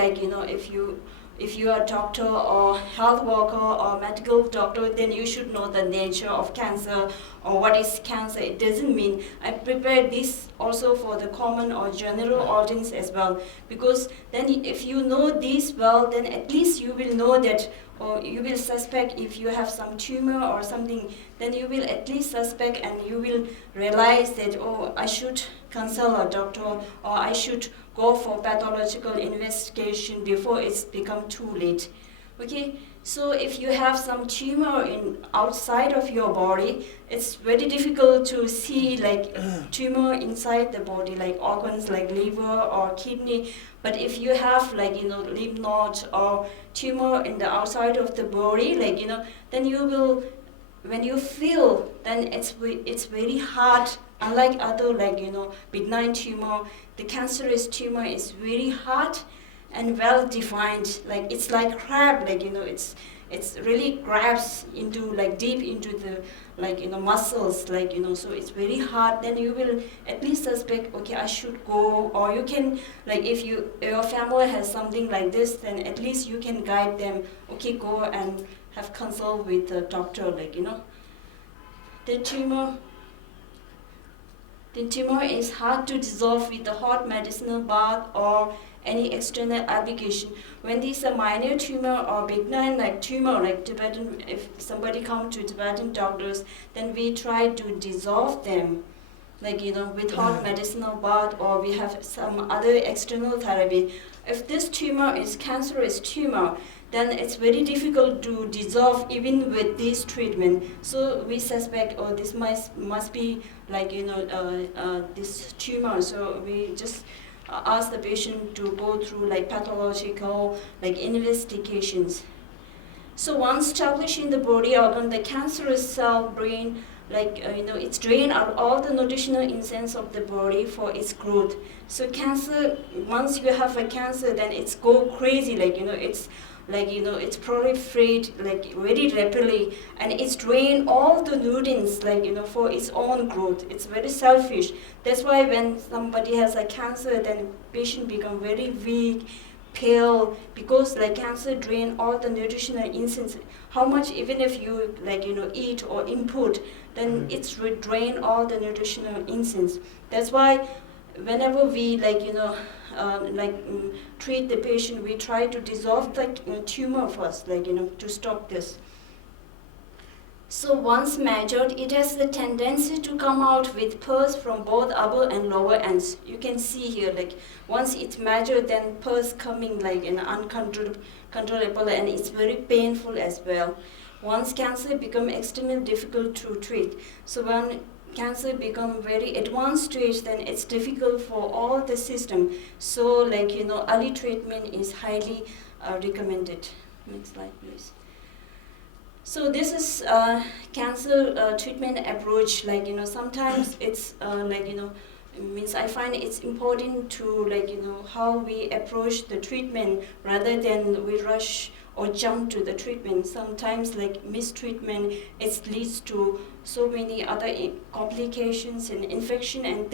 if you are a doctor or health worker or medical doctor, then you should know the nature of cancer or what is cancer. It doesn't mean. I prepared this also for the common or general audience as well, because then if you know this well, then at least you will know that, or you will suspect if you have some tumor or something, then you will at least suspect and you will realize that, oh, I should consult a doctor or I should go for pathological investigation before it's become too late. Okay, so if you have some tumor outside of your body, it's very difficult to see tumor inside the body, like organs like liver or kidney. But if you have lymph nodes or tumor in the outside of the body, then you will, when you feel, then it's very hard. Unlike other benign tumor, the cancerous tumor is very hard, and well defined. Like it's like crab, like it's really grabs into like deep into the muscles, so it's very hard. Then you will at least suspect, okay, I should go. Or you can, like, if your family has something like this, then at least you can guide them, okay, go and have consult with the doctor, the tumor is hard to dissolve with a hot medicinal bath or any external application. When these are minor tumor or benign like tumor, like Tibetan, if somebody comes to Tibetan doctors, then we try to dissolve them, with hot medicinal bath, or we have some other external therapy. If this tumor is cancerous tumor, then it's very difficult to dissolve even with this treatment. So we suspect, oh, this must be this tumor. So we just ask the patient to go through pathological investigations. So once established in the body organ, the cancerous cell drain, it's drain out all the nutritional essence of the body for its growth. So cancer, once you have a cancer, then it's go crazy, it's proliferate very rapidly, and it's drain all the nutrients for its own growth. It's very selfish. That's why when somebody has a cancer, then patient become very weak, pale, because cancer drain all the nutritional essence. How much, even if you eat or input, then it's drain all the nutritional essence. That's why whenever we treat the patient, we try to dissolve the tumor first, to stop this. So once measured, it has the tendency to come out with pus from both upper and lower ends. You can see here, once it's measured, then pus coming uncontrollable, and it's very painful as well. Once cancer become extremely difficult to treat. So when cancer become very advanced stage, then it's difficult for all the system. So early treatment is highly recommended. Next slide, please. So this is cancer treatment approach. Sometimes it's means I find it's important to how we approach the treatment rather than we rush or jump to the treatment. Sometimes mistreatment, it leads to so many other complications and infection, and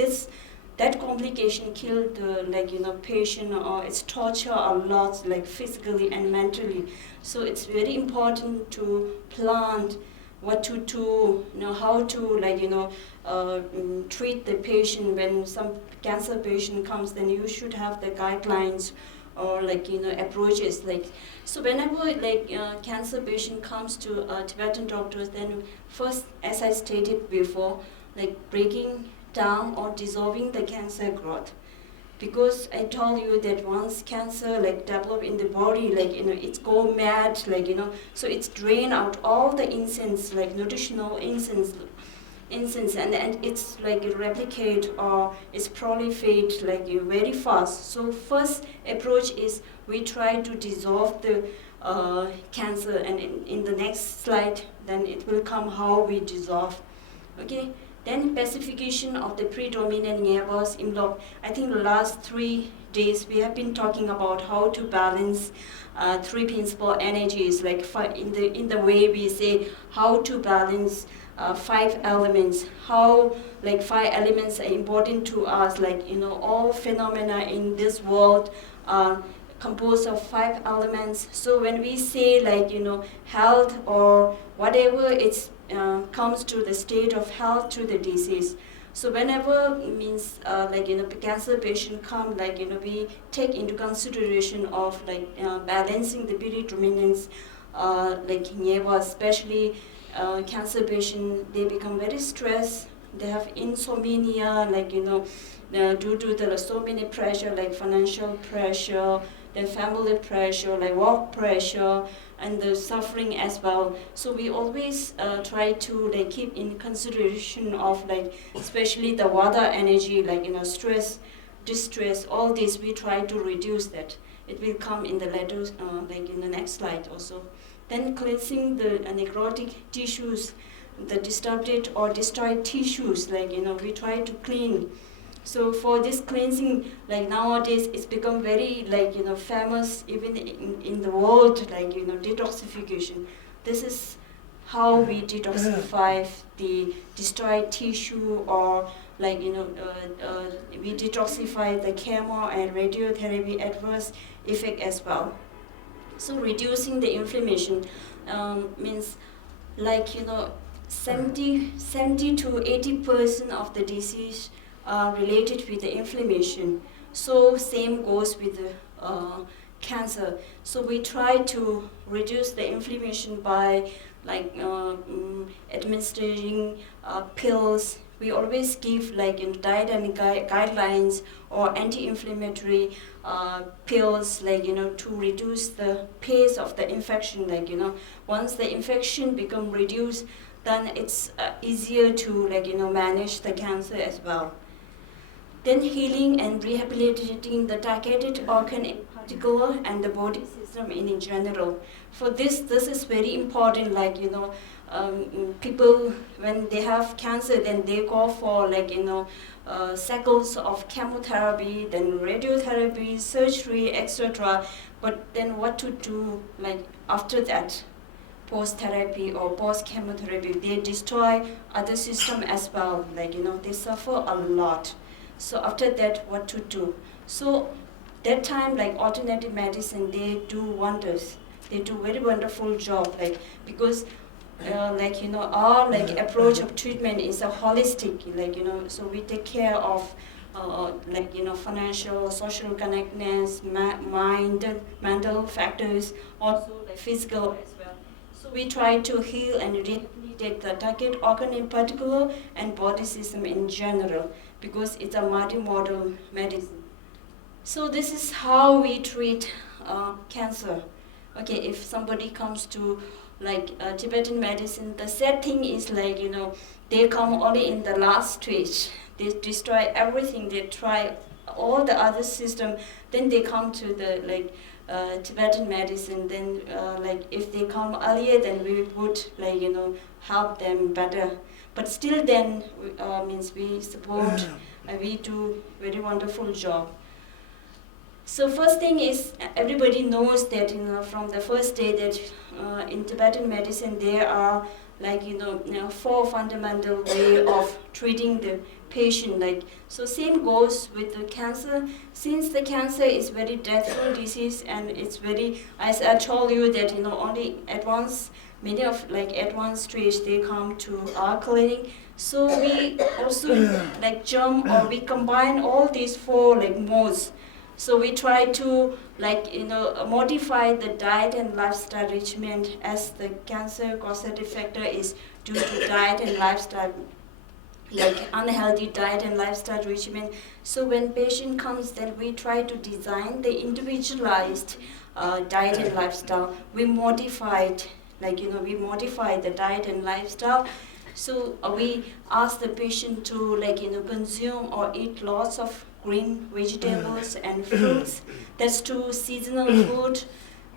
that complication kill the patient, or it's torture a lot physically and mentally. So it's very important to plan what to do, how to treat the patient. When some cancer patient comes, then you should have the guidelines or approaches. So whenever cancer patient comes to Tibetan doctors, then first, as I stated before, breaking down or dissolving the cancer growth. Because I told you that once cancer develop in the body, it's go mad, so it's drain out all the incense, nutritional incense, and it's replicate or it's proliferate very fast. So first approach is we try to dissolve the cancer, and in the next slide, then it will come how we dissolve. Okay. Then pacification of the predominant nervous envelope. I think the last 3 days we have been talking about how to balance 3 principal energies, in the way we say how to balance 5 elements, how 5 elements are important to us, all phenomena in this world are composed of 5 elements. So when we say health or whatever, it's comes to the state of health to the disease. So whenever it means cancer patient come, we take into consideration of balancing the predominance nerve, especially cancer patient, they become very stressed. They have insomnia, due to the so many pressure, financial pressure, then family pressure, work pressure, and the suffering as well. So we always try to keep in consideration of especially the water energy, stress, distress, all this we try to reduce that. It will come in the later, in the next slide also. Then cleansing the necrotic tissues, the disturbed or destroyed tissues, we try to clean So for this cleansing, like nowadays, it's become very famous even in the world, detoxification. This is how we detoxify the destroyed tissue, or we detoxify the chemo and radiotherapy adverse effect as well. So reducing the inflammation means 70 to 80% of the disease are related with the inflammation. So same goes with the cancer. So we try to reduce the inflammation by administering pills. We always give diet and guidelines or anti-inflammatory pills to reduce the pace of the infection. Once the infection become reduced, then it's easier to manage the cancer as well. Then healing and rehabilitating the targeted organ in particular and the body system in general. For this is very important. People, when they have cancer, then they go for cycles of chemotherapy, then radiotherapy, surgery, etc. But then what to do after that? Post-therapy or post-chemotherapy, they destroy other system as well. They suffer a lot. So after that, what to do? So that time, alternative medicine, they do wonders. They do very wonderful job. Because our approach of treatment is a holistic. So we take care of financial, social connectedness, mind, mental factors, also physical as well. So we try to heal and rehabilitate the target organ in particular and body system in general, because it's a multimodal medicine. So this is how we treat cancer. Okay, if somebody comes to Tibetan medicine, the sad thing is they come only in the last stage. They destroy everything. They try all the other system. Then they come to the Tibetan medicine. Then if they come earlier, then we would help them better. But still, then means we support. We do very wonderful job. So first thing is, everybody knows that from the first day that in Tibetan medicine there are 4 fundamental way of treating the patient. So same goes with the cancer. Since the cancer is very deathful disease, and it's very, as I told you that only advanced, many of advanced stage they come to our clinic. So we also jump, or we combine all these 4 modes. So we try to modify the diet and lifestyle regimen, as the cancer causative factor is due to diet and lifestyle, unhealthy diet and lifestyle regimen. So when patient comes, then we try to design the individualized diet and lifestyle. We modified, we modify the diet and lifestyle. So we ask the patient to consume or eat lots of green vegetables and fruits. That's true, seasonal food.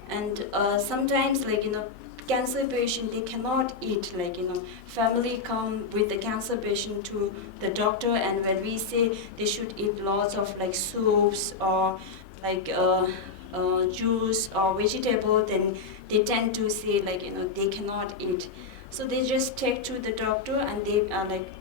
And sometimes cancer patient, they cannot eat. Family come with the cancer patient to the doctor, and when we say they should eat lots of soups or juice or vegetable, then they tend to say they cannot eat. So they just take to the doctor, and they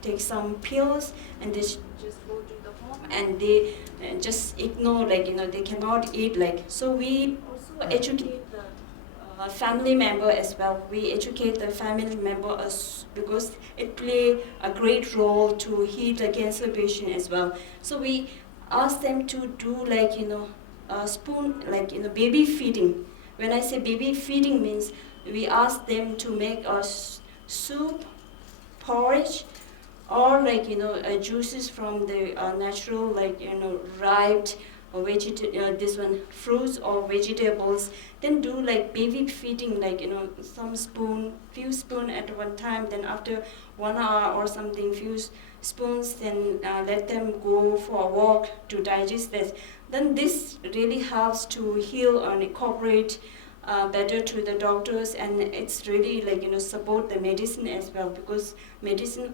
take some pills, and they just go to the home, and they just ignore they cannot eat. So we also educate the family member as well. We educate the family member because it play a great role to heal the cancer patient as well. So we ask them to do spoon baby feeding. When I say baby feeding, means we ask them to make a soup, porridge, or juices from the natural ripe this one fruits or vegetables. Then do baby feeding, some few spoon at one time. Then after 1 hour or something, few spoons. Then let them go for a walk to digest this. Then this really helps to heal and incorporate better to the doctors, and it's really support the medicine as well, because medicine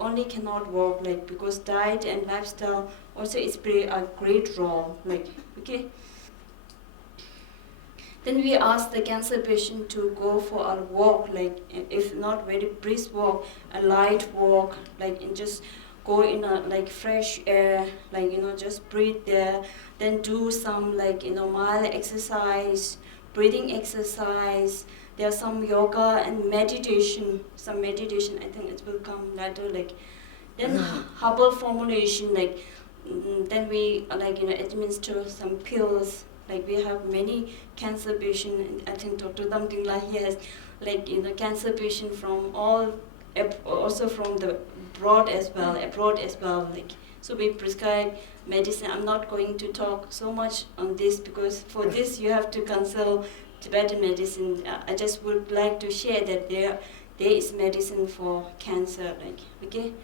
only cannot work, like, because diet and lifestyle also is play a great role, like, okay. Then we ask the cancer patient to go for a walk, like, if not very brisk walk, a light walk, like, and just go in a like fresh air, like, just breathe there. Then do some, like, mild exercise, breathing exercise. There's some yoga and meditation. Some meditation, I think it will come later, like. Then herbal formulation, like, then we like administer some pills. Like, we have many cancer patients. I think Dr. Damdul, he has, like, cancer patient from all, also from the abroad as well. Like, so we prescribe medicine. I'm not going to talk so much on this, because for this you have to consult Tibetan medicine. I just would like to share that there is medicine for cancer. Like, okay.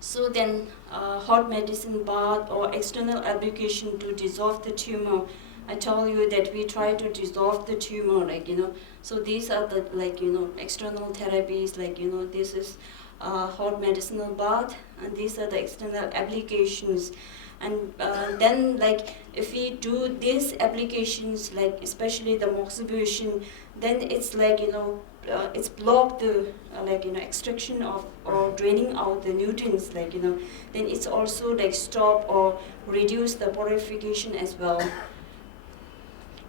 So then, hot medicine bath or external application to dissolve the tumor. I told you that we try to dissolve the tumor, like, So these are the, like, external therapies, like, this is hot medicinal bath, and these are the external applications. And then, like, if we do these applications, like, especially the moxibustion, then it's like, it's block the extraction of or draining out the nutrients, like, then it's also like stop or reduce the purification as well.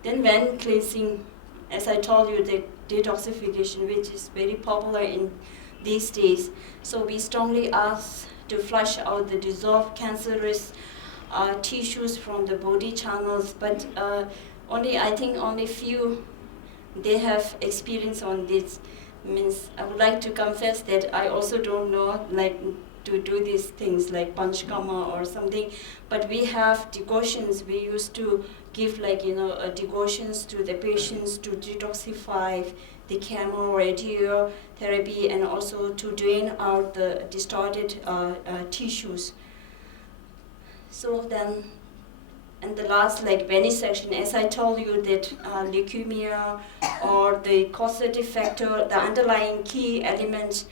Then when cleansing, as I told you, the detoxification, which is very popular in these days. So we strongly ask to flush out the dissolved cancerous tissues from the body channels, but I think only few they have experience on this. Means I would like to confess that I also don't know, like, to do these things like panchkama or something, but we have decoctions. We used to give, like, decoctions to the patients to detoxify the chemo radiotherapy, and also to drain out the distorted tissues. So then, and the last, like, venesection, as I told you that leukemia or the causative factor, the underlying key element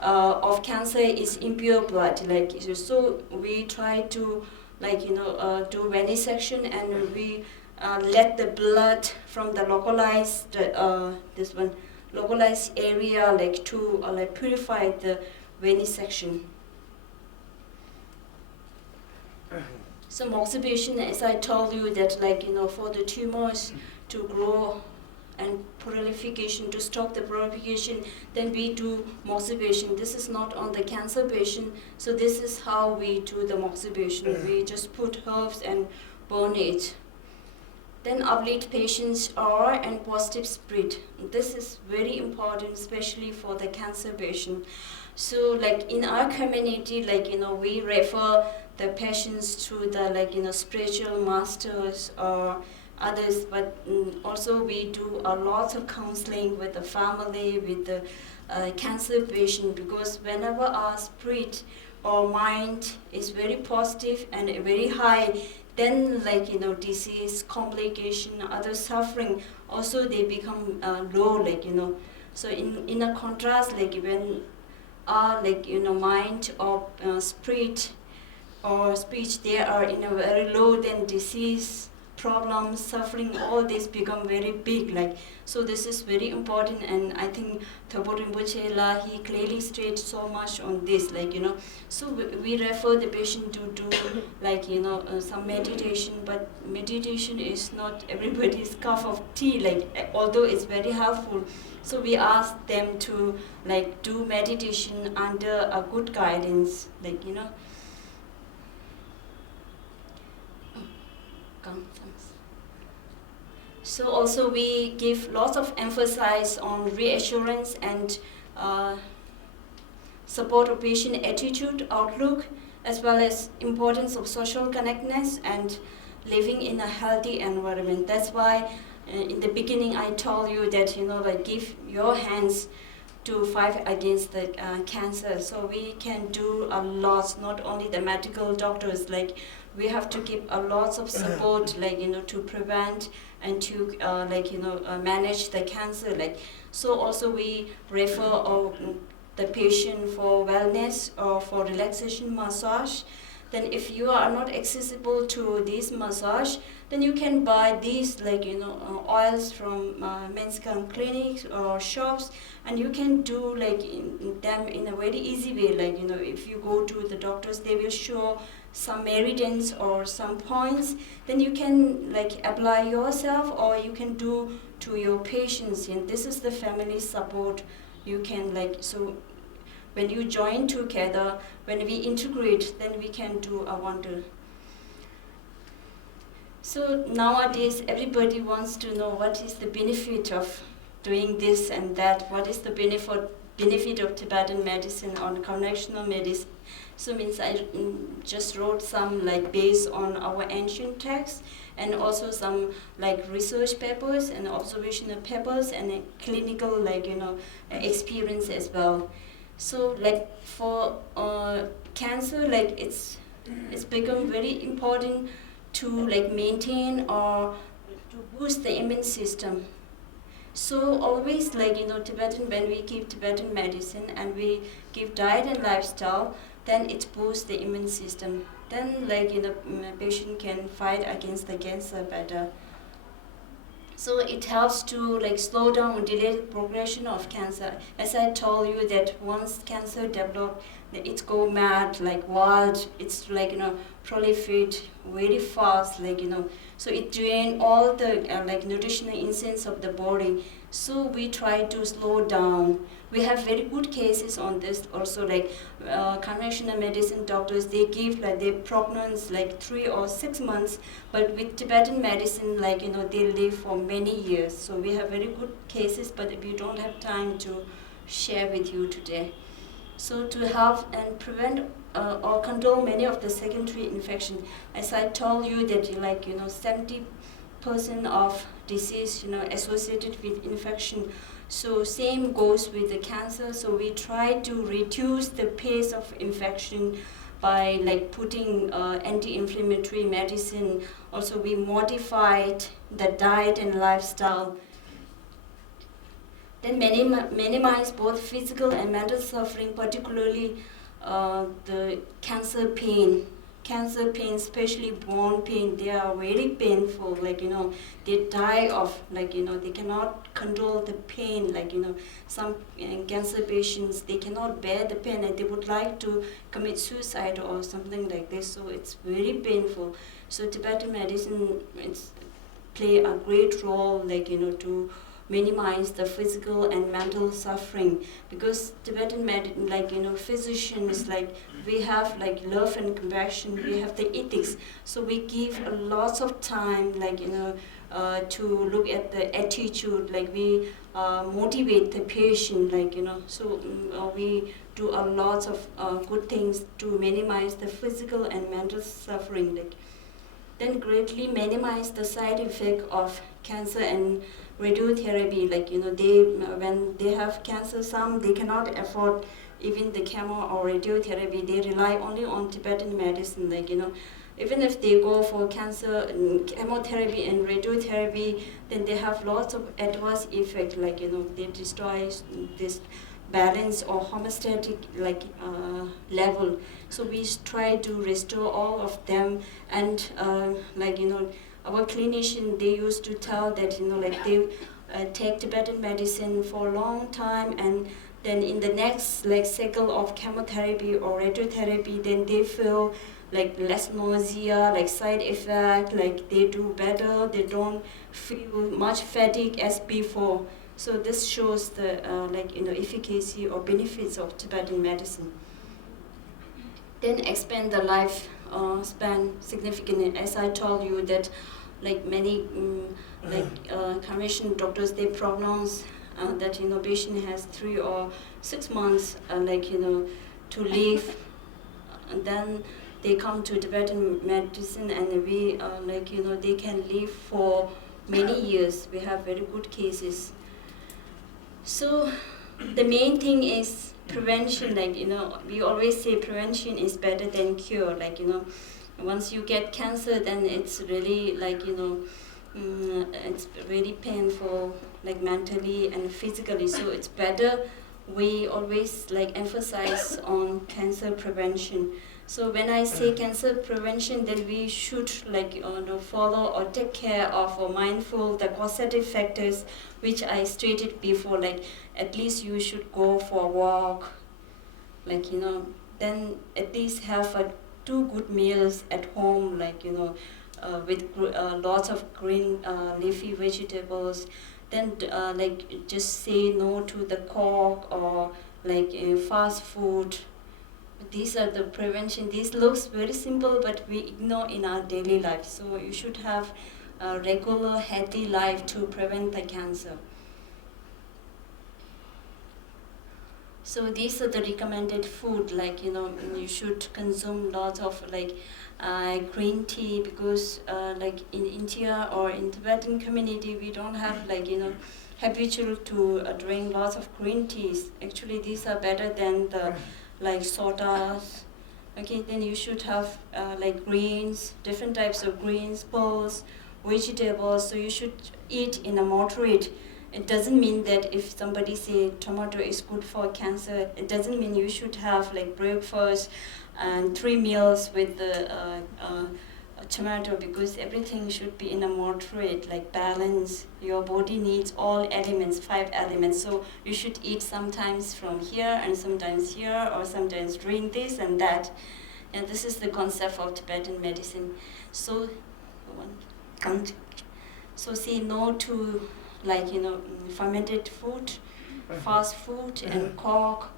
of cancer is impure blood. Like, so we try to, like, do venesection, and we let the blood from the localized localized area, like, to like purify the venesection. So moxibustion, as I told you, that, like, for the tumors to grow and proliferation, to stop the proliferation, then we do moxibustion. This is not on the cancer patient, so this is how we do the moxibustion. We just put herbs and burn it. Then ablate patients are and positive spirit. This is very important, especially for the cancer patient. So, like, in our community, like, we refer the patients to the, like, spiritual masters or others, but also we do a lot of counseling with the family, with the cancer patient, because whenever our spirit or mind is very positive and very high, then, like, disease, complication, other suffering, also they become low, like, So in a contrast, like, when our, like, mind or spirit or speech, they are in a very low, then disease, problems, suffering, all this become very big, like. So this is very important, and I think Thabo Rinpoche, he clearly states so much on this, like, So we refer the patient to do, like, some meditation, but meditation is not everybody's cup of tea, like, although it's very helpful. So we ask them to, like, do meditation under a good guidance, like, So also we give lots of emphasis on reassurance and support of patient attitude, outlook, as well as importance of social connectedness and living in a healthy environment. That's why in the beginning I told you that, like, give your hands to fight against the cancer. So we can do a lot, not only the medical doctors, like, we have to give a lots of support, like, to prevent and to manage the cancer. Like, so also we refer the patient for wellness or for relaxation massage. Then if you are not accessible to this massage, then you can buy these oils from Men-Tsee-Khang clinics or shops, and you can do them in a very easy way. If you go to the doctors, they will show some meridians or some points, then you can apply yourself, or you can do to your patients. And this is the family support. You can so when you join together, when we integrate, then we can do a wonder. So nowadays, everybody wants to know what is the benefit of doing this and that. What is the benefit of Tibetan medicine or conventional medicine? So means I just wrote some based on our ancient texts, and also some research papers and observational papers and clinical experience as well. So for cancer, it's become very important to maintain or to boost the immune system. So always Tibetan, when we give Tibetan medicine and we give diet and lifestyle, then it boosts the immune system. Then patient can fight against the cancer better. So it helps to slow down, delay the progression of cancer. As I told you that once cancer develops, it go mad, wild. It's proliferate very fast, So it drain all the nutritional essence of the body. So we try to slow down. We have very good cases on this also. Conventional medicine doctors, they give they prognose 3 or 6 months, but with Tibetan medicine they live for many years. So we have very good cases, but we don't have time to share with you today. So to help and prevent or control many of the secondary infection, as I told you that 70% of disease associated with infection. So same goes with the cancer. So we try to reduce the pace of infection by putting anti-inflammatory medicine. Also we modified the diet and lifestyle. Then minimize both physical and mental suffering, particularly the cancer pain. Cancer pain, especially bone pain, they are very painful. They die of they cannot control the pain. Some cancer patients, they cannot bear the pain and they would like to commit suicide or something like this. So it's very painful. So Tibetan medicine play a great role to minimize the physical and mental suffering, because Tibetan physicians, we have love and compassion, we have the ethics, so we give a lots of time to look at the attitude, we motivate the patient, so we do a lot of good things to minimize the physical and mental suffering, then greatly minimize the side effect of cancer and radiotherapy. When they have cancer, some they cannot afford even the chemo or radiotherapy. They rely only on Tibetan medicine. Even if they go for cancer chemotherapy and radiotherapy, then they have lots of adverse effects. They destroy this balance or homeostatic level. So we try to restore all of them, and our clinician, they used to tell that they take Tibetan medicine for a long time, and then in the next cycle of chemotherapy or radiotherapy, then they feel less nausea, side effect, they do better, they don't feel much fatigue as before. So this shows the efficacy or benefits of Tibetan medicine. Then expand the life span significantly. As I told you that many conventional doctors, they pronounce that patient has 3 or 6 months to live, and then they come to Tibetan medicine, and we they can live for many years. We have very good cases. So the main thing is prevention. We always say prevention is better than cure. once you get cancer, then it's really like, it's really painful, like mentally and physically. So it's better we always like emphasize on cancer prevention. So when I say cancer prevention, then we should like follow or take care of or mindful the causative factors which I stated before. Like at least you should go for a walk, like then at least have 2 good meals at home, like with lots of green leafy vegetables. Then like just say no to the coke or like fast food. These are the prevention. This looks very simple, but we ignore in our daily life. So you should have a regular healthy life to prevent the cancer. So these are the recommended food, like you should consume lots of like green tea, because like in India or in Tibetan community we don't have like habitual to drink lots of green teas. Actually these are better than the like sodas. Okay, then you should have like greens, different types of greens, pulse, vegetables. So you should eat in a moderate. It doesn't mean that if somebody say tomato is good for cancer, it doesn't mean you should have like breakfast and 3 meals with the tomato, because everything should be in a moderate, like balance. Your body needs all elements, 5 elements. So you should eat sometimes from here and sometimes here, or sometimes drink this and that. And this is the concept of Tibetan medicine. So, say no to like fermented food, fast food, and coke,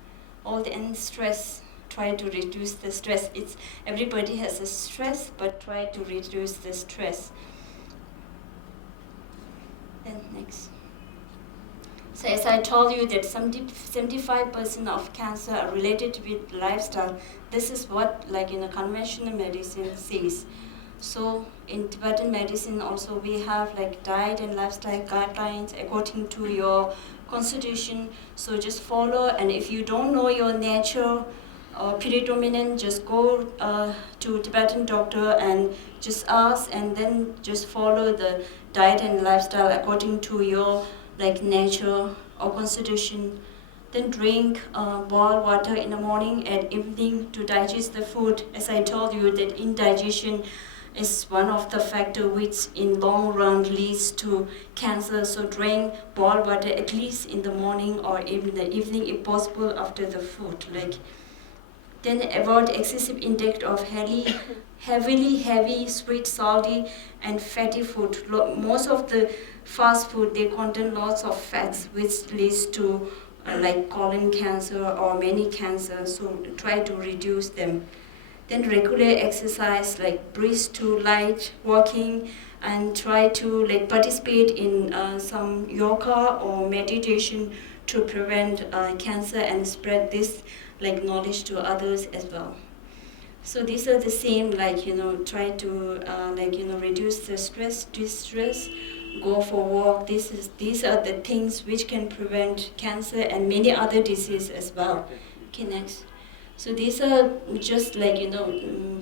all the and stress. Try to reduce the stress. It's everybody has a stress, but try to reduce the stress. Then next. So as I told you that 75% of cancer are related with lifestyle. This is what like conventional medicine says. So in Tibetan medicine also we have like diet and lifestyle guidelines according to your constitution. So just follow, and if you don't know your nature or predominant, just go to Tibetan doctor and just ask, and then just follow the diet and lifestyle according to your like nature or constitution. Then drink boiled water in the morning and evening to digest the food. As I told you that indigestion is one of the factors which in long run leads to cancer. So drink boiled water at least in the morning or in the evening if possible after the food. Like then avoid excessive intake of heavy, sweet, salty, and fatty food. Most of the fast food, they contain lots of fats, which leads to like colon cancer or many cancers. So try to reduce them. Then regular exercise, like brisk to light walking, and try to like participate in some yoga or meditation to prevent cancer and spread this like knowledge to others as well. So these are the same, like try to reduce the stress, distress, go for walk. These are the things which can prevent cancer and many other diseases as well. Okay, next. So these are just like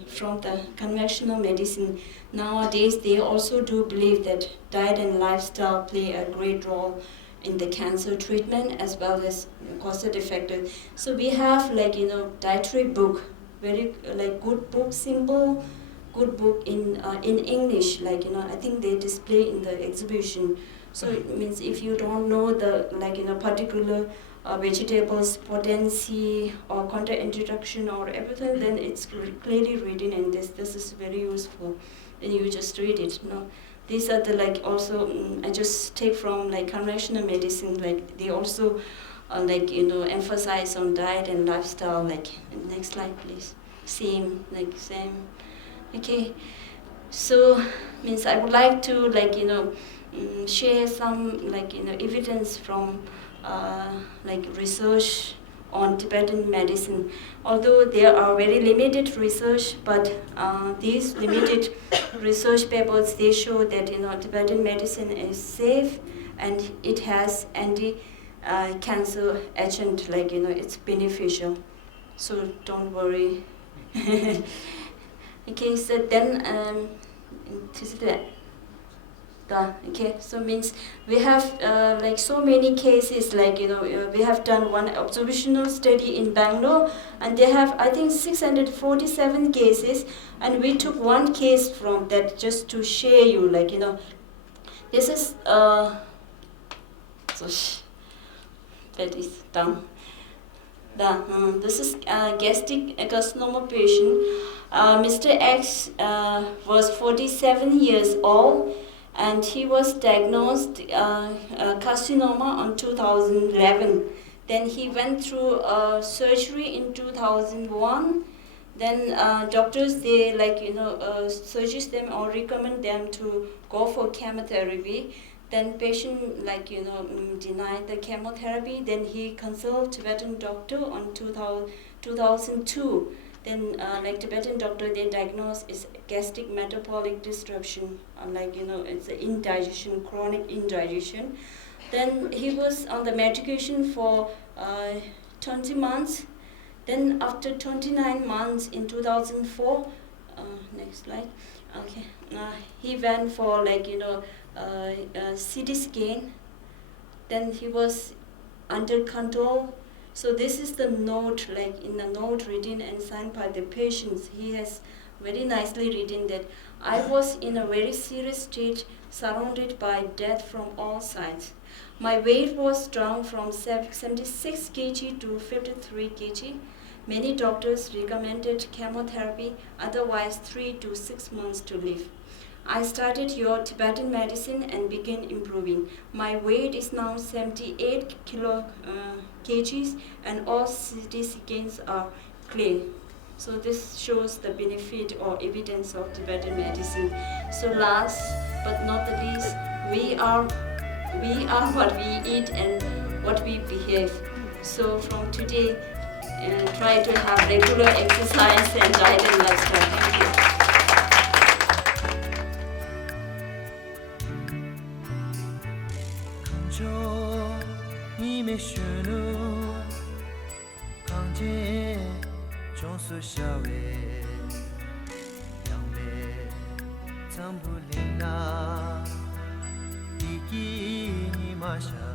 from the conventional medicine. Nowadays they also do believe that diet and lifestyle play a great role in the cancer treatment as well as causative factors. So we have like dietary book, very like good book, simple good book in English, like I think they display in the exhibition. So it means if you don't know the like particular vegetables potency or counter-introduction or everything, then it's clearly written in this. This is very useful. Then you just read it. These are the like also I just take from like conventional medicine. Like they also emphasize on diet and lifestyle. Like next slide, please. Same. Okay. So means I would like to like share some like evidence from research on Tibetan medicine. Although there are very limited research, but these limited research papers, they show that Tibetan medicine is safe and it has anti-cancer agent, it's beneficial. So don't worry. Okay, so then okay, so means we have like so many cases, like we have done one observational study in Bangalore, and they have I think 647 cases, and we took one case from that just to share you, like this is that is done. This is gastric carcinoma patient. Mr. X was 47 years old, and he was diagnosed carcinoma on 2011. Then he went through surgery in 2001. Then doctors, they suggest them or recommend them to go for chemotherapy. Then patient denied the chemotherapy. Then he consult Tibetan doctor on 2002. Then Tibetan doctor, they diagnose is gastric metabolic disruption, it's indigestion, chronic indigestion. Then he was on the medication for 20 months. Then after 29 months in 2004, next slide. Okay, he went for CT scan. Then he was under control. So this is the note, in the note written and signed by the patients. He has very nicely written that I was in a very serious state, surrounded by death from all sides. My weight was down from 76 kg to 53 kg. Many doctors recommended chemotherapy, otherwise 3 to 6 months to live. I started your Tibetan medicine and began improving. My weight is now 78 kgs, and all CT scans are clear. So this shows the benefit or evidence of Tibetan medicine. So last but not the least, we are what we eat and what we behave. So from today, try to have regular exercise and diet and lifestyle. Thank you. Masha